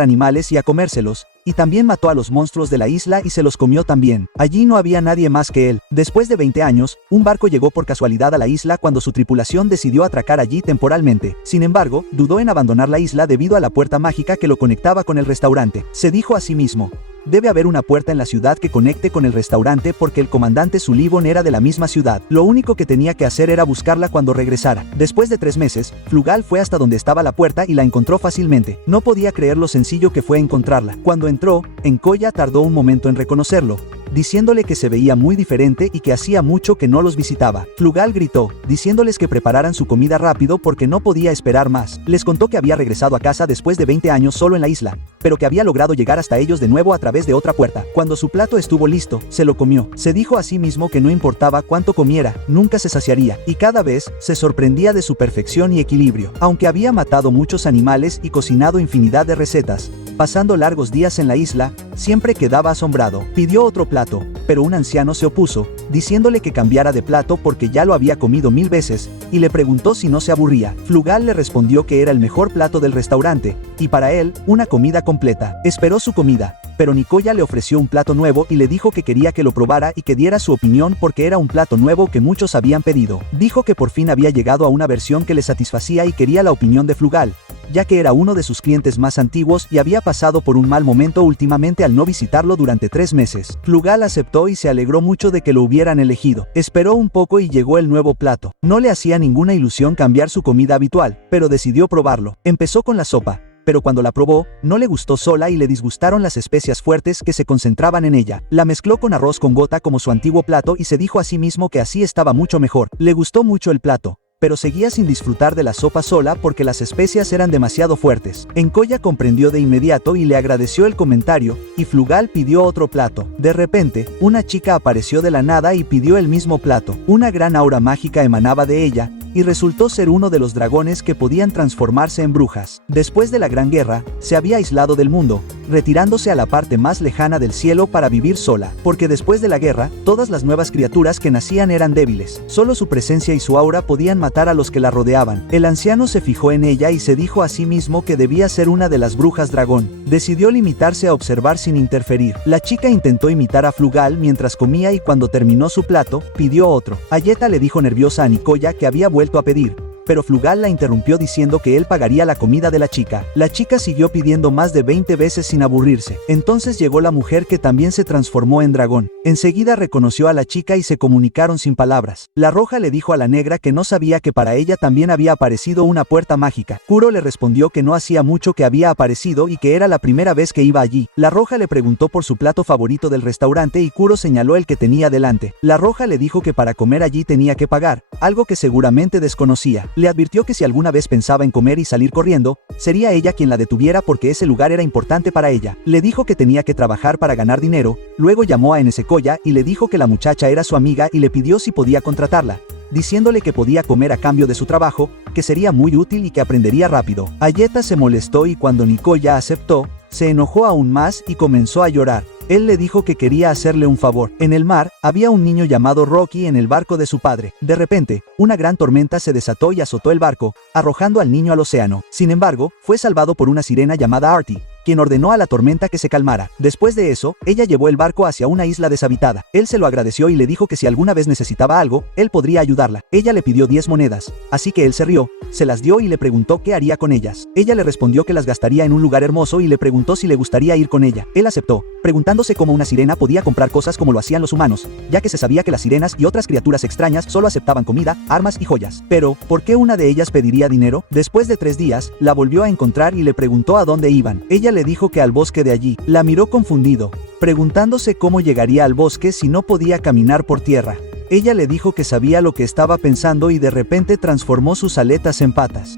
animales y a comérselos, y también mató a los monstruos de la isla y se los comió también. Allí no había nadie más que él. Después de 20 años, un barco llegó por casualidad a la isla cuando su tripulación decidió atracar allí temporalmente. Sin embargo, dudó en abandonar la isla debido a la puerta mágica que lo conectaba con el restaurante. Se dijo a sí mismo: debe haber una puerta en la ciudad que conecte con el restaurante porque el comandante Sullivan era de la misma ciudad. Lo único que tenía que hacer era buscarla cuando regresara. Después de 3 meses, Flugal fue hasta donde estaba la puerta y la encontró fácilmente. No podía creer lo sencillo que fue encontrarla. Cuando entró, Encoya tardó un momento en reconocerlo, diciéndole que se veía muy diferente y que hacía mucho que no los visitaba. Flugal gritó, diciéndoles que prepararan su comida rápido porque no podía esperar más. Les contó que había regresado a casa después de 20 años solo en la isla, pero que había logrado llegar hasta ellos de nuevo a través de otra puerta. Cuando su plato estuvo listo, se lo comió. Se dijo a sí mismo que no importaba cuánto comiera, nunca se saciaría, y cada vez se sorprendía de su perfección y equilibrio. Aunque había matado muchos animales y cocinado infinidad de recetas, pasando largos días en la isla, siempre quedaba asombrado. Pidió otro plato, pero un anciano se opuso, diciéndole que cambiara de plato porque ya lo había comido 1000 veces, y le preguntó si no se aburría. Flugal le respondió que era el mejor plato del restaurante, y para él, una comida completa. Esperó su comida, pero Nicoya le ofreció un plato nuevo y le dijo que quería que lo probara y que diera su opinión porque era un plato nuevo que muchos habían pedido. Dijo que por fin había llegado a una versión que le satisfacía y quería la opinión de Flugal, ya que era uno de sus clientes más antiguos y había pasado por un mal momento últimamente al no visitarlo durante 3 meses. Flugal aceptó y se alegró mucho de que lo hubieran elegido. Esperó un poco y llegó el nuevo plato. No le hacía ninguna ilusión cambiar su comida habitual, pero decidió probarlo. Empezó con la sopa, pero cuando la probó, no le gustó sola y le disgustaron las especias fuertes que se concentraban en ella. La mezcló con arroz con gota como su antiguo plato y se dijo a sí mismo que así estaba mucho mejor. Le gustó mucho el plato, pero seguía sin disfrutar de la sopa sola porque las especias eran demasiado fuertes. Encoya comprendió de inmediato y le agradeció el comentario, y Flugal pidió otro plato. De repente, una chica apareció de la nada y pidió el mismo plato. Una gran aura mágica emanaba de ella, y resultó ser uno de los dragones que podían transformarse en brujas. Después de la Gran Guerra, se había aislado del mundo, retirándose a la parte más lejana del cielo para vivir sola, porque después de la guerra, todas las nuevas criaturas que nacían eran débiles. Solo su presencia y su aura podían matar a los que la rodeaban. El anciano se fijó en ella y se dijo a sí mismo que debía ser una de las brujas dragón. Decidió limitarse a observar sin interferir. La chica intentó imitar a Flugal mientras comía y cuando terminó su plato, pidió otro. Ayeta le dijo nerviosa a Nicoya que había vuelto a pedir, pero Flugal la interrumpió diciendo que él pagaría la comida de la chica. La chica siguió pidiendo más de 20 veces sin aburrirse. Entonces llegó la mujer que también se transformó en dragón. Enseguida reconoció a la chica y se comunicaron sin palabras. La roja le dijo a la negra que no sabía que para ella también había aparecido una puerta mágica. Kuro le respondió que no hacía mucho que había aparecido y que era la primera vez que iba allí. La roja le preguntó por su plato favorito del restaurante y Kuro señaló el que tenía delante. La roja le dijo que para comer allí tenía que pagar, algo que seguramente desconocía. Le advirtió que si alguna vez pensaba en comer y salir corriendo, sería ella quien la detuviera porque ese lugar era importante para ella. Le dijo que tenía que trabajar para ganar dinero, luego llamó a Enesecoya y le dijo que la muchacha era su amiga y le pidió si podía contratarla, diciéndole que podía comer a cambio de su trabajo, que sería muy útil y que aprendería rápido. Ayeta se molestó y cuando Nicoya aceptó, se enojó aún más y comenzó a llorar. Él le dijo que quería hacerle un favor. En el mar, había un niño llamado Rocky en el barco de su padre. De repente, una gran tormenta se desató y azotó el barco, arrojando al niño al océano. Sin embargo, fue salvado por una sirena llamada Artie, quien ordenó a la tormenta que se calmara. Después de eso, ella llevó el barco hacia una isla deshabitada. Él se lo agradeció y le dijo que si alguna vez necesitaba algo, él podría ayudarla. Ella le pidió 10 monedas, así que él se rió, se las dio y le preguntó qué haría con ellas. Ella le respondió que las gastaría en un lugar hermoso y le preguntó si le gustaría ir con ella. Él aceptó, preguntándose cómo una sirena podía comprar cosas como lo hacían los humanos, ya que se sabía que las sirenas y otras criaturas extrañas solo aceptaban comida, armas y joyas. Pero, ¿por qué una de ellas pediría dinero? Después de 3 días, la volvió a encontrar y le preguntó a dónde iban. Ella le dijo que al bosque de allí. La miró confundido, preguntándose cómo llegaría al bosque si no podía caminar por tierra. Ella le dijo que sabía lo que estaba pensando y de repente transformó sus aletas en patas.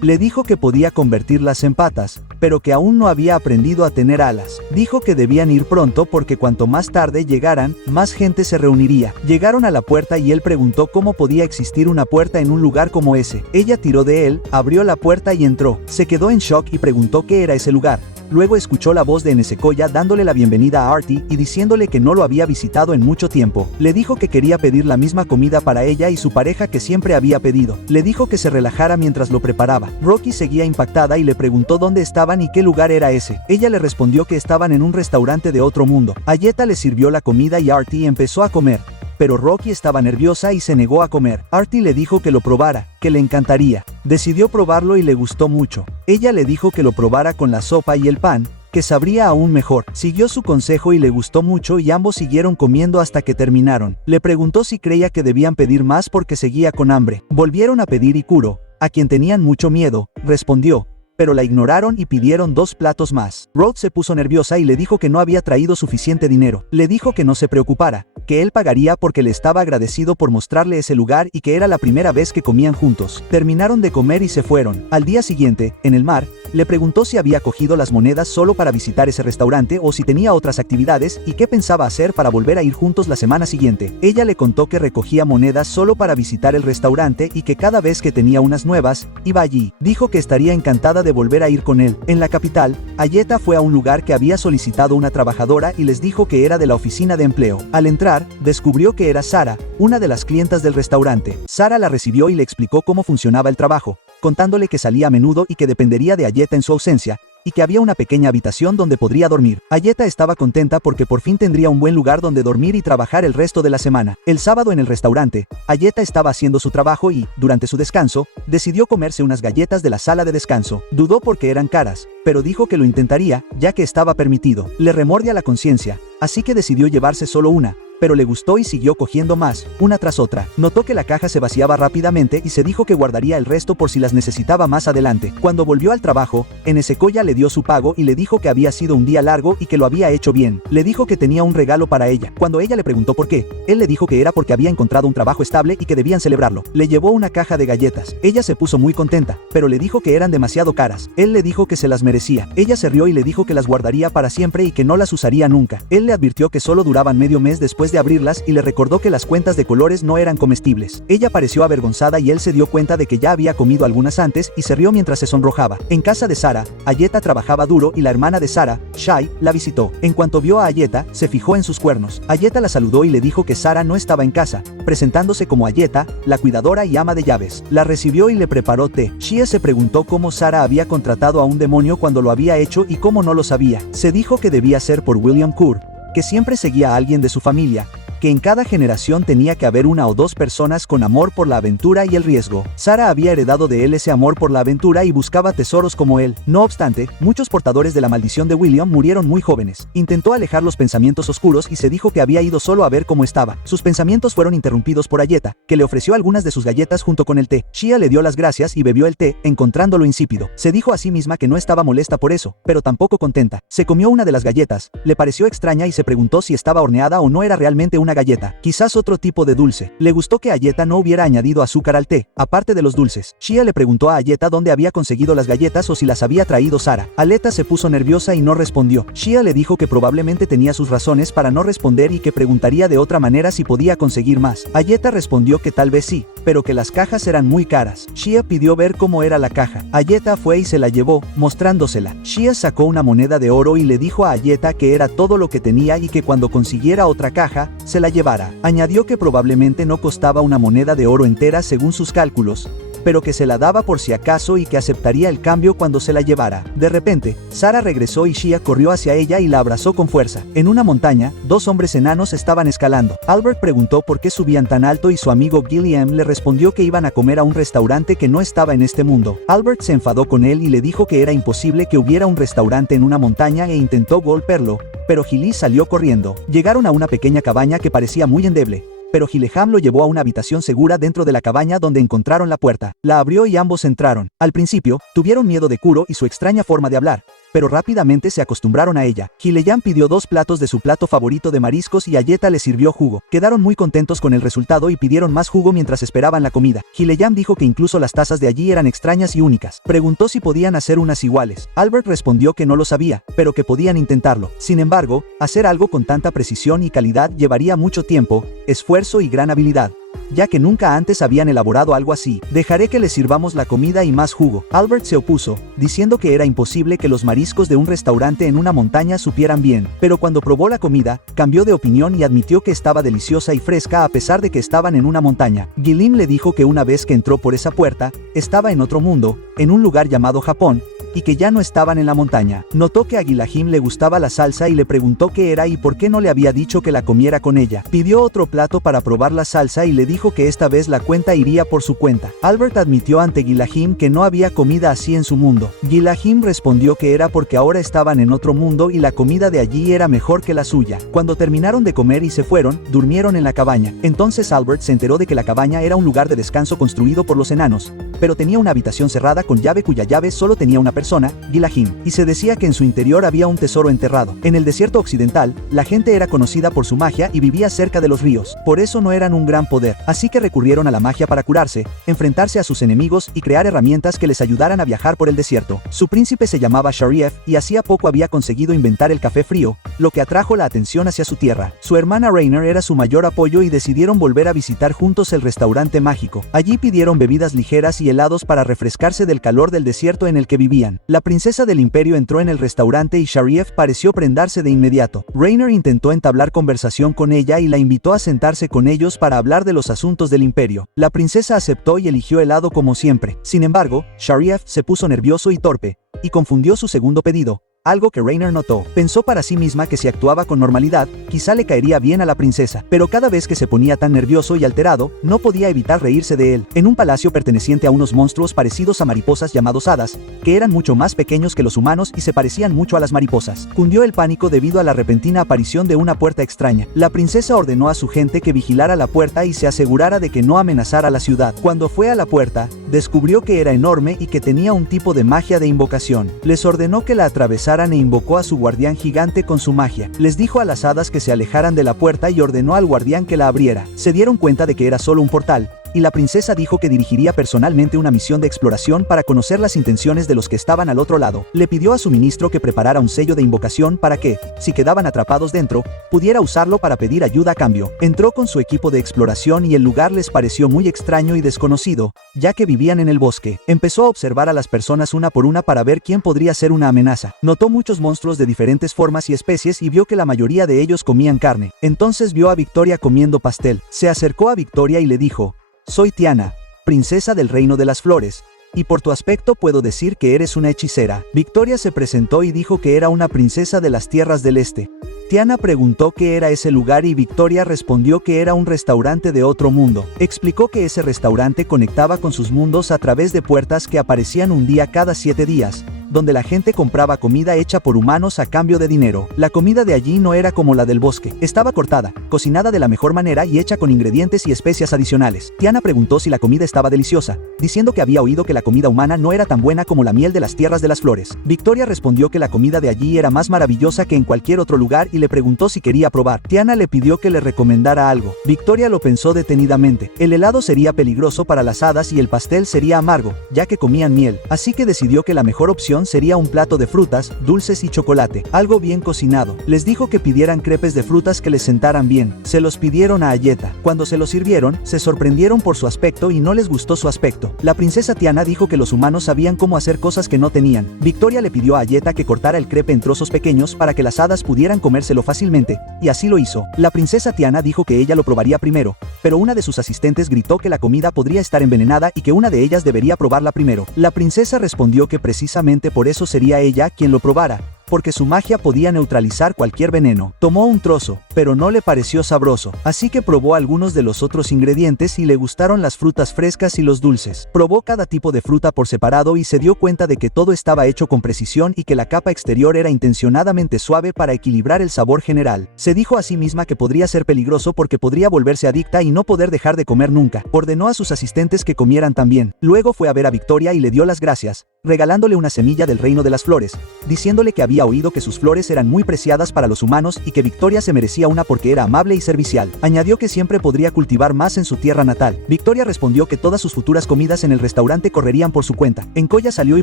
Le dijo que podía convertirlas en patas, pero que aún no había aprendido a tener alas. Dijo que debían ir pronto porque cuanto más tarde llegaran, más gente se reuniría. Llegaron a la puerta y él preguntó cómo podía existir una puerta en un lugar como ese. Ella tiró de él, abrió la puerta y entró. Se quedó en shock y preguntó qué era ese lugar. Luego escuchó la voz de Nesekoya dándole la bienvenida a Artie y diciéndole que no lo había visitado en mucho tiempo. Le dijo que quería pedir la misma comida para ella y su pareja que siempre había pedido. Le dijo que se relajara mientras lo preparaba. Rocky seguía impactada y le preguntó dónde estaban y qué lugar era ese. Ella le respondió que estaban en un restaurante de otro mundo. Ayeta le sirvió la comida y Artie empezó a comer. Pero Rocky estaba nerviosa y se negó a comer. Artie le dijo que lo probara, que le encantaría. Decidió probarlo y le gustó mucho. Ella le dijo que lo probara con la sopa y el pan, que sabría aún mejor. Siguió su consejo y le gustó mucho y ambos siguieron comiendo hasta que terminaron. Le preguntó si creía que debían pedir más porque seguía con hambre. Volvieron a pedir y Kuro, a quien tenían mucho miedo, respondió. Pero la ignoraron y pidieron 2 platos más. Rhodes se puso nerviosa y le dijo que no había traído suficiente dinero. Le dijo que no se preocupara, que él pagaría porque le estaba agradecido por mostrarle ese lugar y que era la primera vez que comían juntos. Terminaron de comer y se fueron. Al día siguiente, en el mar, le preguntó si había cogido las monedas solo para visitar ese restaurante o si tenía otras actividades y qué pensaba hacer para volver a ir juntos la semana siguiente. Ella le contó que recogía monedas solo para visitar el restaurante y que cada vez que tenía unas nuevas, iba allí. Dijo que estaría encantada de volver a ir con él. En la capital, Ayeta fue a un lugar que había solicitado una trabajadora y les dijo que era de la oficina de empleo. Al entrar, descubrió que era Sara, una de las clientas del restaurante. Sara la recibió y le explicó cómo funcionaba el trabajo, contándole que salía a menudo y que dependería de Ayeta en su ausencia, y que había una pequeña habitación donde podría dormir. Ayeta estaba contenta porque por fin tendría un buen lugar donde dormir y trabajar el resto de la semana. El sábado en el restaurante, Ayeta estaba haciendo su trabajo y, durante su descanso, decidió comerse unas galletas de la sala de descanso. Dudó porque eran caras, pero dijo que lo intentaría, ya que estaba permitido. Le remordía la conciencia, así que decidió llevarse solo una. Pero le gustó y siguió cogiendo más, una tras otra. Notó que la caja se vaciaba rápidamente y se dijo que guardaría el resto por si las necesitaba más adelante. Cuando volvió al trabajo, Nesekoya le dio su pago y le dijo que había sido un día largo y que lo había hecho bien. Le dijo que tenía un regalo para ella. Cuando ella le preguntó por qué, él le dijo que era porque había encontrado un trabajo estable y que debían celebrarlo. Le llevó una caja de galletas. Ella se puso muy contenta, pero le dijo que eran demasiado caras. Él le dijo que se las merecía. Ella se rió y le dijo que las guardaría para siempre y que no las usaría nunca. Él le advirtió que solo duraban medio mes después de abrirlas y le recordó que las cuentas de colores no eran comestibles. Ella pareció avergonzada y él se dio cuenta de que ya había comido algunas antes y se rió mientras se sonrojaba. En casa de Sara, Ayeta trabajaba duro y la hermana de Sara, Shai, la visitó. En cuanto vio a Ayeta, se fijó en sus cuernos. Ayeta la saludó y le dijo que Sara no estaba en casa, presentándose como Ayeta, la cuidadora y ama de llaves. La recibió y le preparó té. Shia se preguntó cómo Sara había contratado a un demonio cuando lo había hecho y cómo no lo sabía. Se dijo que debía ser por William Kerr, que siempre seguía a alguien de su familia, que en cada generación tenía que haber 1 o 2 personas con amor por la aventura y el riesgo. Sara había heredado de él ese amor por la aventura y buscaba tesoros como él. No obstante, muchos portadores de la maldición de William murieron muy jóvenes. Intentó alejar los pensamientos oscuros y se dijo que había ido solo a ver cómo estaba. Sus pensamientos fueron interrumpidos por Ayeta, que le ofreció algunas de sus galletas junto con el té. Shia le dio las gracias y bebió el té, encontrándolo insípido. Se dijo a sí misma que no estaba molesta por eso, pero tampoco contenta. Se comió una de las galletas, le pareció extraña y se preguntó si estaba horneada o no era realmente una galleta, quizás otro tipo de dulce. Le gustó que Ayeta no hubiera añadido azúcar al té, aparte de los dulces. Shia le preguntó a Ayeta dónde había conseguido las galletas o si las había traído Sara. Ayeta se puso nerviosa y no respondió. Shia le dijo que probablemente tenía sus razones para no responder y que preguntaría de otra manera si podía conseguir más. Ayeta respondió que tal vez sí, pero que las cajas eran muy caras. Shia pidió ver cómo era la caja. Ayeta fue y se la llevó, mostrándosela. Shia sacó una moneda de oro y le dijo a Ayeta que era todo lo que tenía y que cuando consiguiera otra caja, se la llevara. Añadió que probablemente no costaba una moneda de oro entera según sus cálculos, pero que se la daba por si acaso y que aceptaría el cambio cuando se la llevara. De repente, Sara regresó y Shia corrió hacia ella y la abrazó con fuerza. En una montaña, 2 hombres enanos estaban escalando. Albert preguntó por qué subían tan alto y su amigo Gilliam le respondió que iban a comer a un restaurante que no estaba en este mundo. Albert se enfadó con él y le dijo que era imposible que hubiera un restaurante en una montaña e intentó golpearlo, pero Gilly salió corriendo. Llegaron a una pequeña cabaña que parecía muy endeble, pero Gileham lo llevó a una habitación segura dentro de la cabaña donde encontraron la puerta. La abrió y ambos entraron. Al principio, tuvieron miedo de Kuro y su extraña forma de hablar, pero rápidamente se acostumbraron a ella. Gileham pidió 2 platos de su plato favorito de mariscos y Ayeta le sirvió jugo. Quedaron muy contentos con el resultado y pidieron más jugo mientras esperaban la comida. Gileham dijo que incluso las tazas de allí eran extrañas y únicas. Preguntó si podían hacer unas iguales. Albert respondió que no lo sabía, pero que podían intentarlo. Sin embargo, hacer algo con tanta precisión y calidad llevaría mucho tiempo, esfuerzo y gran habilidad, ya que nunca antes habían elaborado algo así. Dejaré que les sirvamos la comida y más jugo. Albert se opuso, diciendo que era imposible que los mariscos de un restaurante en una montaña supieran bien, pero cuando probó la comida, cambió de opinión y admitió que estaba deliciosa y fresca a pesar de que estaban en una montaña. Gillim le dijo que una vez que entró por esa puerta, estaba en otro mundo, en un lugar llamado Japón, y que ya no estaban en la montaña. Notó que a Gilahim le gustaba la salsa y le preguntó qué era y por qué no le había dicho que la comiera con ella. Pidió otro plato para probar la salsa y le dijo que esta vez la cuenta iría por su cuenta. Albert admitió ante Gilahim que no había comida así en su mundo. Gilahim respondió que era porque ahora estaban en otro mundo y la comida de allí era mejor que la suya. Cuando terminaron de comer y se fueron, durmieron en la cabaña. Entonces Albert se enteró de que la cabaña era un lugar de descanso construido por los enanos, pero tenía una habitación cerrada con llave cuya llave solo tenía una persona, Gilahim, y se decía que en su interior había un tesoro enterrado. En el desierto occidental, la gente era conocida por su magia y vivía cerca de los ríos. Por eso no eran un gran poder, así que recurrieron a la magia para curarse, enfrentarse a sus enemigos y crear herramientas que les ayudaran a viajar por el desierto. Su príncipe se llamaba Sharif y hacía poco había conseguido inventar el café frío, lo que atrajo la atención hacia su tierra. Su hermana Rainer era su mayor apoyo y decidieron volver a visitar juntos el restaurante mágico. Allí pidieron bebidas ligeras y helados para refrescarse del calor del desierto en el que vivían. La princesa del imperio entró en el restaurante y Sharif pareció prendarse de inmediato. Rainer intentó entablar conversación con ella y la invitó a sentarse con ellos para hablar de los asuntos del imperio. La princesa aceptó y eligió helado como siempre. Sin embargo, Sharif se puso nervioso y torpe, y confundió su segundo pedido, algo que Rainer notó. Pensó para sí misma que si actuaba con normalidad, quizá le caería bien a la princesa, pero cada vez que se ponía tan nervioso y alterado, no podía evitar reírse de él. En un palacio perteneciente a unos monstruos parecidos a mariposas llamados hadas, que eran mucho más pequeños que los humanos y se parecían mucho a las mariposas, cundió el pánico debido a la repentina aparición de una puerta extraña. La princesa ordenó a su gente que vigilara la puerta y se asegurara de que no amenazara la ciudad. Cuando fue a la puerta, descubrió que era enorme y que tenía un tipo de magia de invocación. Les ordenó que la atravesaran e invocó a su guardián gigante con su magia. Les dijo a las hadas que se alejaran de la puerta y ordenó al guardián que la abriera. Se dieron cuenta de que era solo un portal, y la princesa dijo que dirigiría personalmente una misión de exploración para conocer las intenciones de los que estaban al otro lado. Le pidió a su ministro que preparara un sello de invocación para que, si quedaban atrapados dentro, pudiera usarlo para pedir ayuda a cambio. Entró con su equipo de exploración y el lugar les pareció muy extraño y desconocido, ya que vivían en el bosque. Empezó a observar a las personas una por una para ver quién podría ser una amenaza. Notó muchos monstruos de diferentes formas y especies y vio que la mayoría de ellos comían carne. Entonces vio a Victoria comiendo pastel. Se acercó a Victoria y le dijo: «Soy Tiana, princesa del reino de las flores, y por tu aspecto puedo decir que eres una hechicera». Victoria se presentó y dijo que era una princesa de las tierras del este. Tiana preguntó qué era ese lugar y Victoria respondió que era un restaurante de otro mundo. Explicó que ese restaurante conectaba con sus mundos a través de puertas que aparecían un día cada 7 días, donde la gente compraba comida hecha por humanos a cambio de dinero. La comida de allí no era como la del bosque. Estaba cortada, cocinada de la mejor manera y hecha con ingredientes y especias adicionales. Tiana preguntó si la comida estaba deliciosa, diciendo que había oído que la comida humana no era tan buena como la miel de las tierras de las flores. Victoria respondió que la comida de allí era más maravillosa que en cualquier otro lugar y le preguntó si quería probar. Tiana le pidió que le recomendara algo. Victoria lo pensó detenidamente. El helado sería peligroso para las hadas y el pastel sería amargo, ya que comían miel, así que decidió que la mejor opción sería un plato de frutas, dulces y chocolate, algo bien cocinado. Les dijo que pidieran crepes de frutas que les sentaran bien. Se los pidieron a Ayeta. Cuando se los sirvieron, se sorprendieron por su aspecto y no les gustó su aspecto. La princesa Tiana dijo que los humanos sabían cómo hacer cosas que no tenían. Victoria le pidió a Ayeta que cortara el crepe en trozos pequeños para que las hadas pudieran comérselo fácilmente, y así lo hizo. La princesa Tiana dijo que ella lo probaría primero, pero una de sus asistentes gritó que la comida podría estar envenenada y que una de ellas debería probarla primero. La princesa respondió que precisamente por eso sería ella quien lo probara, porque su magia podía neutralizar cualquier veneno. Tomó un trozo, pero no le pareció sabroso, así que probó algunos de los otros ingredientes y le gustaron las frutas frescas y los dulces. Probó cada tipo de fruta por separado y se dio cuenta de que todo estaba hecho con precisión y que la capa exterior era intencionadamente suave para equilibrar el sabor general. Se dijo a sí misma que podría ser peligroso porque podría volverse adicta y no poder dejar de comer nunca. Ordenó a sus asistentes que comieran también. Luego fue a ver a Victoria y le dio las gracias, regalándole una semilla del reino de las flores, diciéndole que había oído que sus flores eran muy preciadas para los humanos y que Victoria se merecía una porque era amable y servicial. Añadió que siempre podría cultivar más en su tierra natal. Victoria respondió que todas sus futuras comidas en el restaurante correrían por su cuenta. Encoya salió y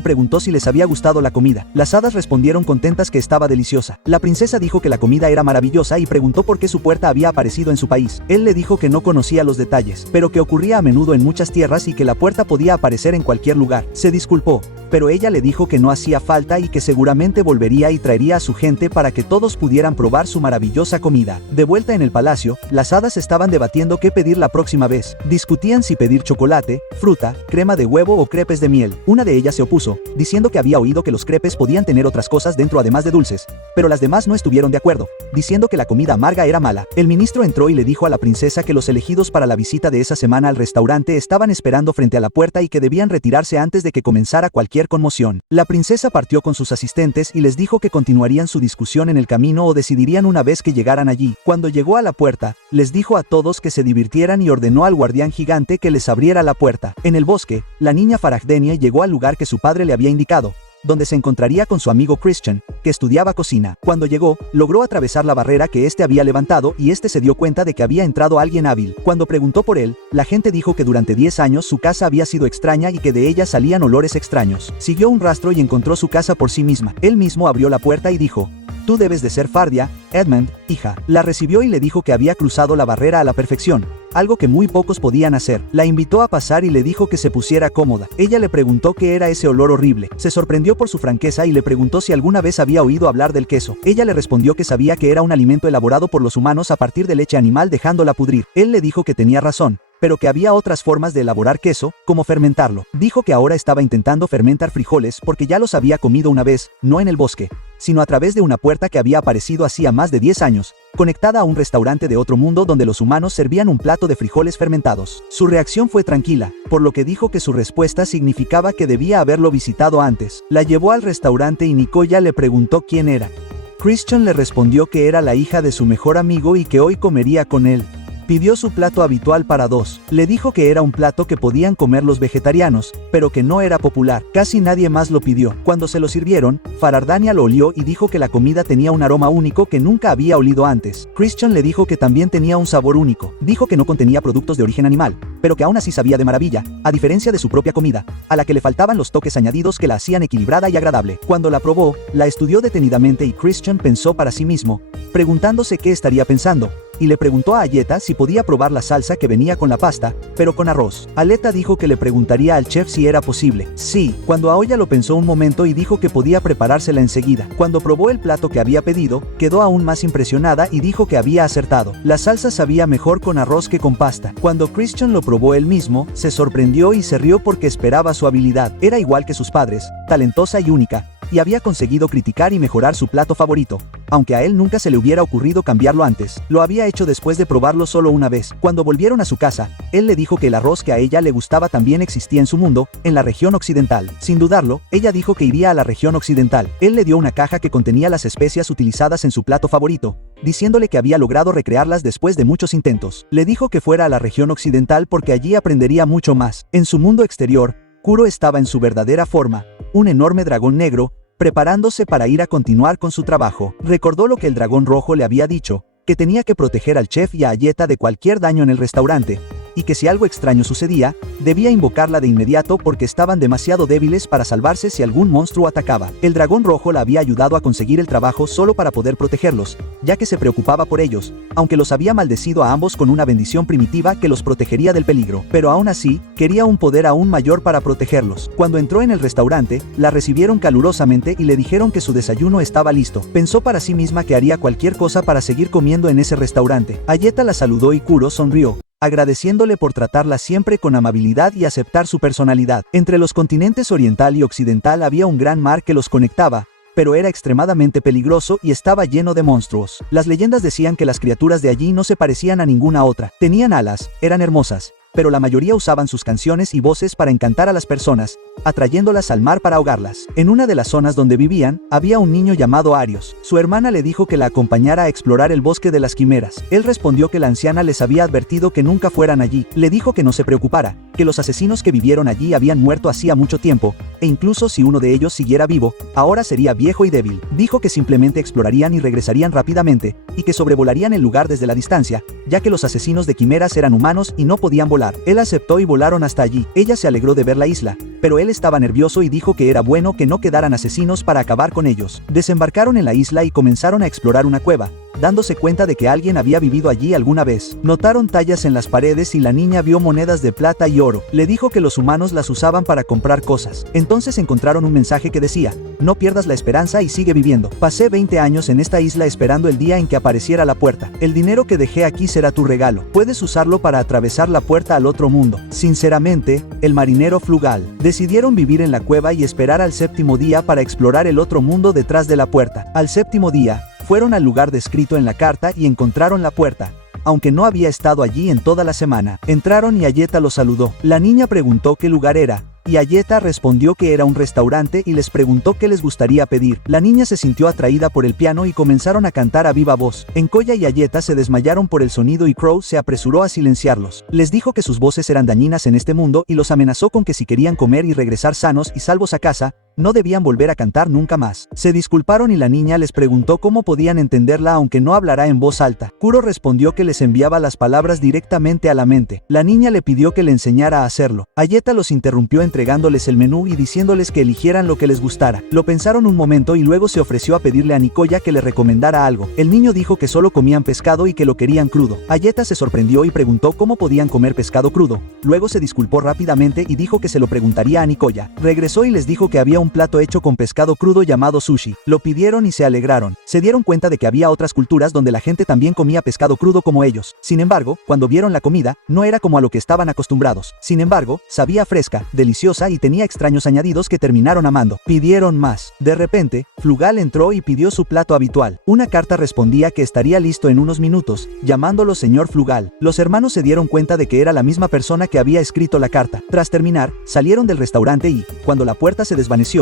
preguntó si les había gustado la comida. Las hadas respondieron contentas que estaba deliciosa. La princesa dijo que la comida era maravillosa y preguntó por qué su puerta había aparecido en su país. Él le dijo que no conocía los detalles, pero que ocurría a menudo en muchas tierras y que la puerta podía aparecer en cualquier lugar. Se disculpó, pero ella le dijo que no hacía falta y que seguramente volvería y traería a su gente para que todos pudieran probar su maravillosa comida. De vuelta en el palacio, las hadas estaban debatiendo qué pedir la próxima vez. Discutían si pedir chocolate, fruta, crema de huevo o crepes de miel. Una de ellas se opuso, diciendo que había oído que los crepes podían tener otras cosas dentro además de dulces, pero las demás no estuvieron de acuerdo, diciendo que la comida amarga era mala. El ministro entró y le dijo a la princesa que los elegidos para la visita de esa semana al restaurante estaban esperando frente a la puerta y que debían retirarse antes de que comenzara cualquier conmoción. La princesa partió con sus asistentes y les dijo que continuarían su discusión en el camino o decidirían una vez que llegaran allí. Cuando llegó a la puerta, les dijo a todos que se divirtieran y ordenó al guardián gigante que les abriera la puerta. En el bosque, la niña Faragdenia llegó al lugar que su padre le había indicado, donde se encontraría con su amigo Christian, que estudiaba cocina. Cuando llegó, logró atravesar la barrera que éste había levantado y éste se dio cuenta de que había entrado alguien hábil. Cuando preguntó por él, la gente dijo que durante 10 años su casa había sido extraña y que de ella salían olores extraños. Siguió un rastro y encontró su casa por sí misma. Él mismo abrió la puerta y dijo: «Tú debes de ser Fardia, Edmund, hija». La recibió y le dijo que había cruzado la barrera a la perfección, algo que muy pocos podían hacer. La invitó a pasar y le dijo que se pusiera cómoda. Ella le preguntó qué era ese olor horrible. Se sorprendió por su franqueza y le preguntó si alguna vez había oído hablar del queso. Ella le respondió que sabía que era un alimento elaborado por los humanos a partir de leche animal dejándola pudrir. Él le dijo que tenía razón, pero que había otras formas de elaborar queso, como fermentarlo. Dijo que ahora estaba intentando fermentar frijoles porque ya los había comido una vez, no en el bosque, sino a través de una puerta que había aparecido hacía más de 10 años, conectada a un restaurante de otro mundo donde los humanos servían un plato de frijoles fermentados. Su reacción fue tranquila, por lo que dijo que su respuesta significaba que debía haberlo visitado antes. La llevó al restaurante y Nicoya le preguntó quién era. Christian le respondió que era la hija de su mejor amigo y que hoy comería con él. Pidió su plato habitual para dos. Le dijo que era un plato que podían comer los vegetarianos, pero que no era popular. Casi nadie más lo pidió. Cuando se lo sirvieron, Farardania lo olió y dijo que la comida tenía un aroma único que nunca había olido antes. Christian le dijo que también tenía un sabor único. Dijo que no contenía productos de origen animal, pero que aún así sabía de maravilla, a diferencia de su propia comida, a la que le faltaban los toques añadidos que la hacían equilibrada y agradable. Cuando la probó, la estudió detenidamente y Christian pensó para sí mismo, preguntándose qué estaría pensando, y le preguntó a Ayeta si podía probar la salsa que venía con la pasta, pero con arroz. Aleta dijo que le preguntaría al chef si era posible. Sí. Cuando Aoya lo pensó un momento y dijo que podía preparársela enseguida. Cuando probó el plato que había pedido, quedó aún más impresionada y dijo que había acertado. La salsa sabía mejor con arroz que con pasta. Cuando Christian lo probó él mismo, se sorprendió y se rió porque esperaba su habilidad. Era igual que sus padres, talentosa y única, y había conseguido criticar y mejorar su plato favorito, aunque a él nunca se le hubiera ocurrido cambiarlo antes. Lo había hecho después de probarlo solo una vez. Cuando volvieron a su casa, él le dijo que el arroz que a ella le gustaba también existía en su mundo, en la región occidental. Sin dudarlo, ella dijo que iría a la región occidental. Él le dio una caja que contenía las especias utilizadas en su plato favorito, diciéndole que había logrado recrearlas después de muchos intentos. Le dijo que fuera a la región occidental porque allí aprendería mucho más. En su mundo exterior, Kuro estaba en su verdadera forma, un enorme dragón negro, preparándose para ir a continuar con su trabajo. Recordó lo que el dragón rojo le había dicho, que tenía que proteger al chef y a Ayeta de cualquier daño en el restaurante, y que si algo extraño sucedía, debía invocarla de inmediato porque estaban demasiado débiles para salvarse si algún monstruo atacaba. El dragón rojo la había ayudado a conseguir el trabajo solo para poder protegerlos, ya que se preocupaba por ellos, aunque los había maldecido a ambos con una bendición primitiva que los protegería del peligro. Pero aún así, quería un poder aún mayor para protegerlos. Cuando entró en el restaurante, la recibieron calurosamente y le dijeron que su desayuno estaba listo. Pensó para sí misma que haría cualquier cosa para seguir comiendo en ese restaurante. Ayeta la saludó y Kuro sonrió, agradeciéndole por tratarla siempre con amabilidad y aceptar su personalidad. Entre los continentes oriental y occidental había un gran mar que los conectaba, pero era extremadamente peligroso y estaba lleno de monstruos. Las leyendas decían que las criaturas de allí no se parecían a ninguna otra. Tenían alas, eran hermosas, pero la mayoría usaban sus canciones y voces para encantar a las personas, atrayéndolas al mar para ahogarlas. En una de las zonas donde vivían, había un niño llamado Arios. Su hermana le dijo que la acompañara a explorar el bosque de las quimeras. Él respondió que la anciana les había advertido que nunca fueran allí. Le dijo que no se preocupara, que los asesinos que vivieron allí habían muerto hacía mucho tiempo, e incluso si uno de ellos siguiera vivo, ahora sería viejo y débil. Dijo que simplemente explorarían y regresarían rápidamente, y que sobrevolarían el lugar desde la distancia, ya que los asesinos de quimeras eran humanos y no podían volar. Él aceptó y volaron hasta allí. Ella se alegró de ver la isla, pero él estaba nervioso y dijo que era bueno que no quedaran asesinos para acabar con ellos. Desembarcaron en la isla y comenzaron a explorar una cueva, dándose cuenta de que alguien había vivido allí alguna vez. Notaron tallas en las paredes y la niña vio monedas de plata y oro. Le dijo que los humanos las usaban para comprar cosas. Entonces encontraron un mensaje que decía: no pierdas la esperanza y sigue viviendo. Pasé 20 años en esta isla esperando el día en que apareciera la puerta. El dinero que dejé aquí será tu regalo. Puedes usarlo para atravesar la puerta al otro mundo. Sinceramente, el marinero Flugal. Decidieron vivir en la cueva y esperar al séptimo día para explorar el otro mundo detrás de la puerta. Al séptimo día, fueron al lugar descrito en la carta y encontraron la puerta, aunque no había estado allí en toda la semana. Entraron y Ayeta los saludó. La niña preguntó qué lugar era, y Ayeta respondió que era un restaurante y les preguntó qué les gustaría pedir. La niña se sintió atraída por el piano y comenzaron a cantar a viva voz. Encoya y Ayeta se desmayaron por el sonido y Crow se apresuró a silenciarlos. Les dijo que sus voces eran dañinas en este mundo y los amenazó con que si querían comer y regresar sanos y salvos a casa, no debían volver a cantar nunca más. Se disculparon y la niña les preguntó cómo podían entenderla aunque no hablará en voz alta. Kuro respondió que les enviaba las palabras directamente a la mente. La niña le pidió que le enseñara a hacerlo. Ayeta los interrumpió entregándoles el menú y diciéndoles que eligieran lo que les gustara. Lo pensaron un momento y luego se ofreció a pedirle a Nicoya que le recomendara algo. El niño dijo que solo comían pescado y que lo querían crudo. Ayeta se sorprendió y preguntó cómo podían comer pescado crudo. Luego se disculpó rápidamente y dijo que se lo preguntaría a Nicoya. Regresó y les dijo que había un plato hecho con pescado crudo llamado sushi. Lo pidieron y se alegraron. Se dieron cuenta de que había otras culturas donde la gente también comía pescado crudo como ellos. Sin embargo, cuando vieron la comida, no era como a lo que estaban acostumbrados. Sin embargo, sabía fresca, deliciosa y tenía extraños añadidos que terminaron amando. Pidieron más. De repente, Flugal entró y pidió su plato habitual. Una carta respondía que estaría listo en unos minutos, llamándolo señor Flugal. Los hermanos se dieron cuenta de que era la misma persona que había escrito la carta. Tras terminar, salieron del restaurante y, cuando la puerta se desvaneció,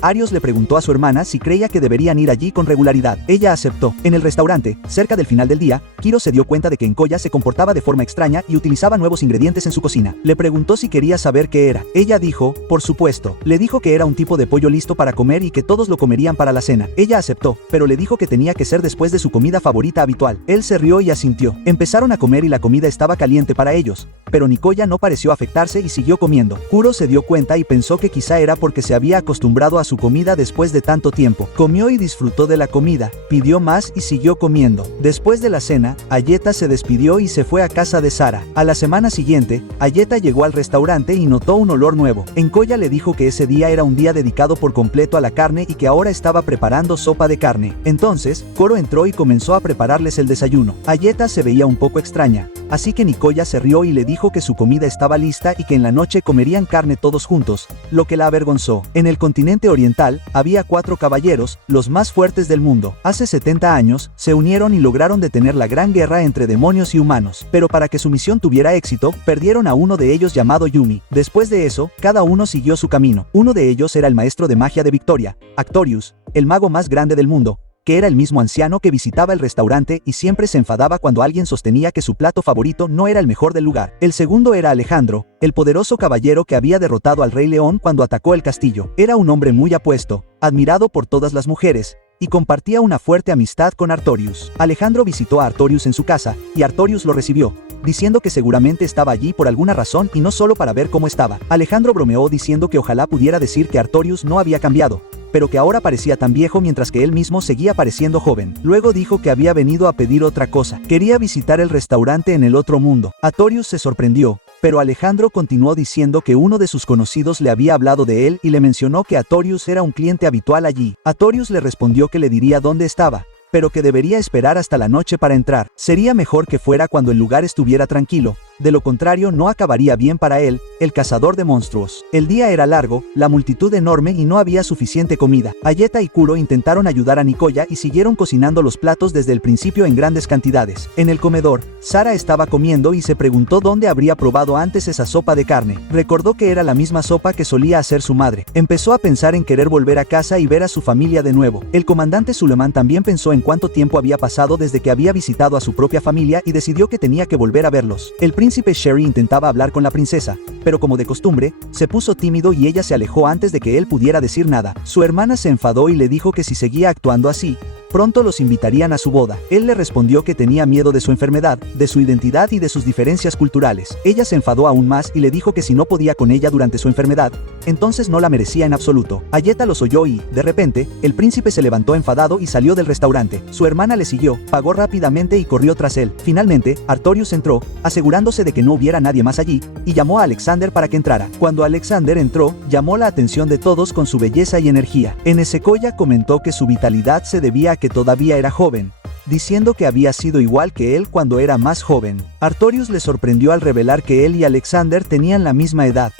Arios le preguntó a su hermana si creía que deberían ir allí con regularidad. Ella aceptó. En el restaurante, cerca del final del día, Kiro se dio cuenta de que Encoya se comportaba de forma extraña y utilizaba nuevos ingredientes en su cocina. Le preguntó si quería saber qué era. Ella dijo, por supuesto. Le dijo que era un tipo de pollo listo para comer y que todos lo comerían para la cena. Ella aceptó, pero le dijo que tenía que ser después de su comida favorita habitual. Él se rió y asintió. Empezaron a comer y la comida estaba caliente para ellos, pero Nicoya no pareció afectarse y siguió comiendo. Kuro se dio cuenta y pensó que quizá era porque se había acostumbrado a su comida después de tanto tiempo. Comió y disfrutó de la comida, pidió más y siguió comiendo. Después de la cena, Ayeta se despidió y se fue a casa de Sara. A la semana siguiente, Ayeta llegó al restaurante y notó un olor nuevo. Encoya le dijo que ese día era un día dedicado por completo a la carne y que ahora estaba preparando sopa de carne. Entonces, Koro entró y comenzó a prepararles el desayuno. Ayeta se veía un poco extraña, así que Nicoya se rió y le dijo que su comida estaba lista y que en la noche comerían carne todos juntos, lo que la avergonzó. En el continente oriental, había 4 caballeros, los más fuertes del mundo. Hace 70 años, se unieron y lograron detener la gran guerra entre demonios y humanos. Pero para que su misión tuviera éxito, perdieron a uno de ellos llamado Yumi. Después de eso, cada uno siguió su camino. Uno de ellos era el maestro de magia de Victoria, Actorius, el mago más grande del mundo, que era el mismo anciano que visitaba el restaurante y siempre se enfadaba cuando alguien sostenía que su plato favorito no era el mejor del lugar. El segundo era Alejandro, el poderoso caballero que había derrotado al Rey León cuando atacó el castillo. Era un hombre muy apuesto, admirado por todas las mujeres, y compartía una fuerte amistad con Artorius. Alejandro visitó a Artorius en su casa, y Artorius lo recibió, diciendo que seguramente estaba allí por alguna razón y no solo para ver cómo estaba. Alejandro bromeó diciendo que ojalá pudiera decir que Artorius no había cambiado, pero que ahora parecía tan viejo mientras que él mismo seguía pareciendo joven. Luego dijo que había venido a pedir otra cosa. Quería visitar el restaurante en el otro mundo. Artorius se sorprendió, pero Alejandro continuó diciendo que uno de sus conocidos le había hablado de él y le mencionó que Artorius era un cliente habitual allí. Artorius le respondió que le diría dónde estaba, pero que debería esperar hasta la noche para entrar. Sería mejor que fuera cuando el lugar estuviera tranquilo, de lo contrario no acabaría bien para él, el cazador de monstruos. El día era largo, la multitud enorme y no había suficiente comida. Ayeta y Kuro intentaron ayudar a Nicoya y siguieron cocinando los platos desde el principio en grandes cantidades. En el comedor, Sara estaba comiendo y se preguntó dónde habría probado antes esa sopa de carne. Recordó que era la misma sopa que solía hacer su madre. Empezó a pensar en querer volver a casa y ver a su familia de nuevo. El comandante Suleiman también pensó en cuánto tiempo había pasado desde que había visitado a su propia familia y decidió que tenía que volver a verlos. El príncipe Sherry intentaba hablar con la princesa, pero como de costumbre, se puso tímido y ella se alejó antes de que él pudiera decir nada. Su hermana se enfadó y le dijo que si seguía actuando así, pronto los invitarían a su boda. Él le respondió que tenía miedo de su enfermedad, de su identidad y de sus diferencias culturales. Ella se enfadó aún más y le dijo que si no podía con ella durante su enfermedad, entonces no la merecía en absoluto. Ayeta los oyó y, de repente, el príncipe se levantó enfadado y salió del restaurante. Su hermana le siguió, pagó rápidamente y corrió tras él. Finalmente, Artorius entró, asegurándose de que no hubiera nadie más allí, y llamó a Alexander para que entrara. Cuando Alexander entró, llamó la atención de todos con su belleza y energía. Sequoia comentó que su vitalidad se debía a que todavía era joven, diciendo que había sido igual que él cuando era más joven. Artorius le sorprendió al revelar que él y Alexander tenían la misma edad.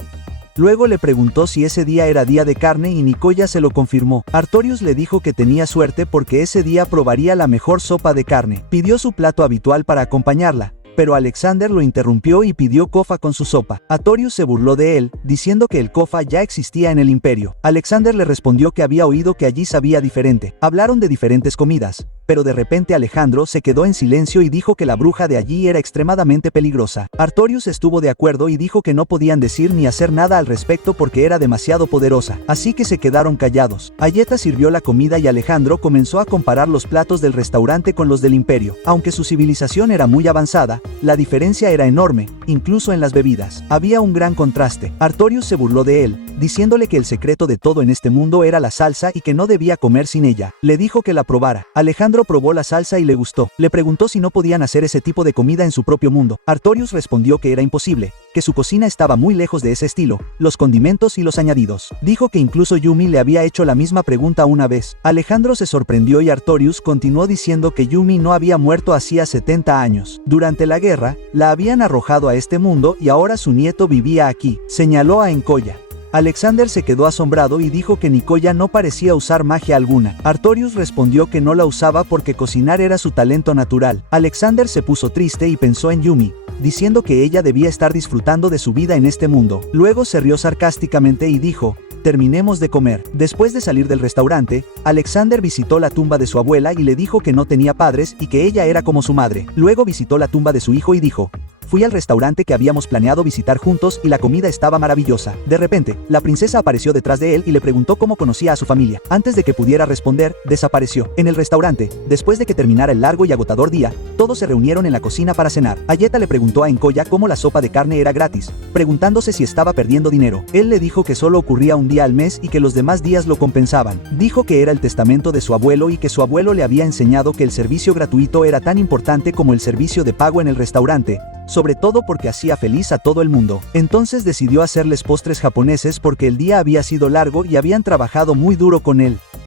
Luego le preguntó si ese día era día de carne y Nicoya se lo confirmó. Artorius le dijo que tenía suerte porque ese día probaría la mejor sopa de carne. Pidió su plato habitual para acompañarla, pero Alexander lo interrumpió y pidió kofa con su sopa. Artorius se burló de él, diciendo que el kofa ya existía en el imperio. Alexander le respondió que había oído que allí sabía diferente. Hablaron de diferentes comidas, pero de repente Alejandro se quedó en silencio y dijo que la bruja de allí era extremadamente peligrosa. Artorius estuvo de acuerdo y dijo que no podían decir ni hacer nada al respecto porque era demasiado poderosa, así que se quedaron callados. Ayeta sirvió la comida y Alejandro comenzó a comparar los platos del restaurante con los del imperio. Aunque su civilización era muy avanzada, la diferencia era enorme, incluso en las bebidas. Había un gran contraste. Artorius se burló de él, diciéndole que el secreto de todo en este mundo era la salsa y que no debía comer sin ella. Le dijo que la probara. Alejandro probó la salsa y le gustó. Le preguntó si no podían hacer ese tipo de comida en su propio mundo. Artorius respondió que era imposible, que su cocina estaba muy lejos de ese estilo, los condimentos y los añadidos. Dijo que incluso Yumi le había hecho la misma pregunta una vez. Alejandro se sorprendió y Artorius continuó diciendo que Yumi no había muerto hacía 70 años. Durante la guerra, la habían arrojado a este mundo y ahora su nieto vivía aquí, señaló a Sequoia. Alexander se quedó asombrado y dijo que Nicoya no parecía usar magia alguna. Artorius respondió que no la usaba porque cocinar era su talento natural. Alexander se puso triste y pensó en Yumi, diciendo que ella debía estar disfrutando de su vida en este mundo. Luego se rió sarcásticamente y dijo: terminemos de comer. Después de salir del restaurante, Alexander visitó la tumba de su abuela y le dijo que no tenía padres y que ella era como su madre. Luego visitó la tumba de su hijo y dijo: fui al restaurante que habíamos planeado visitar juntos y la comida estaba maravillosa. De repente, la princesa apareció detrás de él y le preguntó cómo conocía a su familia. Antes de que pudiera responder, desapareció. En el restaurante, después de que terminara el largo y agotador día, todos se reunieron en la cocina para cenar. Ayeta le preguntó a Sequoia cómo la sopa de carne era gratis, preguntándose si estaba perdiendo dinero. Él le dijo que solo ocurría un día al mes y que los demás días lo compensaban. Dijo que era el testamento de su abuelo y que su abuelo le había enseñado que el servicio gratuito era tan importante como el servicio de pago en el restaurante, sobre todo porque hacía feliz a todo el mundo. Entonces decidió hacerles postres japoneses porque el día había sido largo y habían trabajado muy duro con él.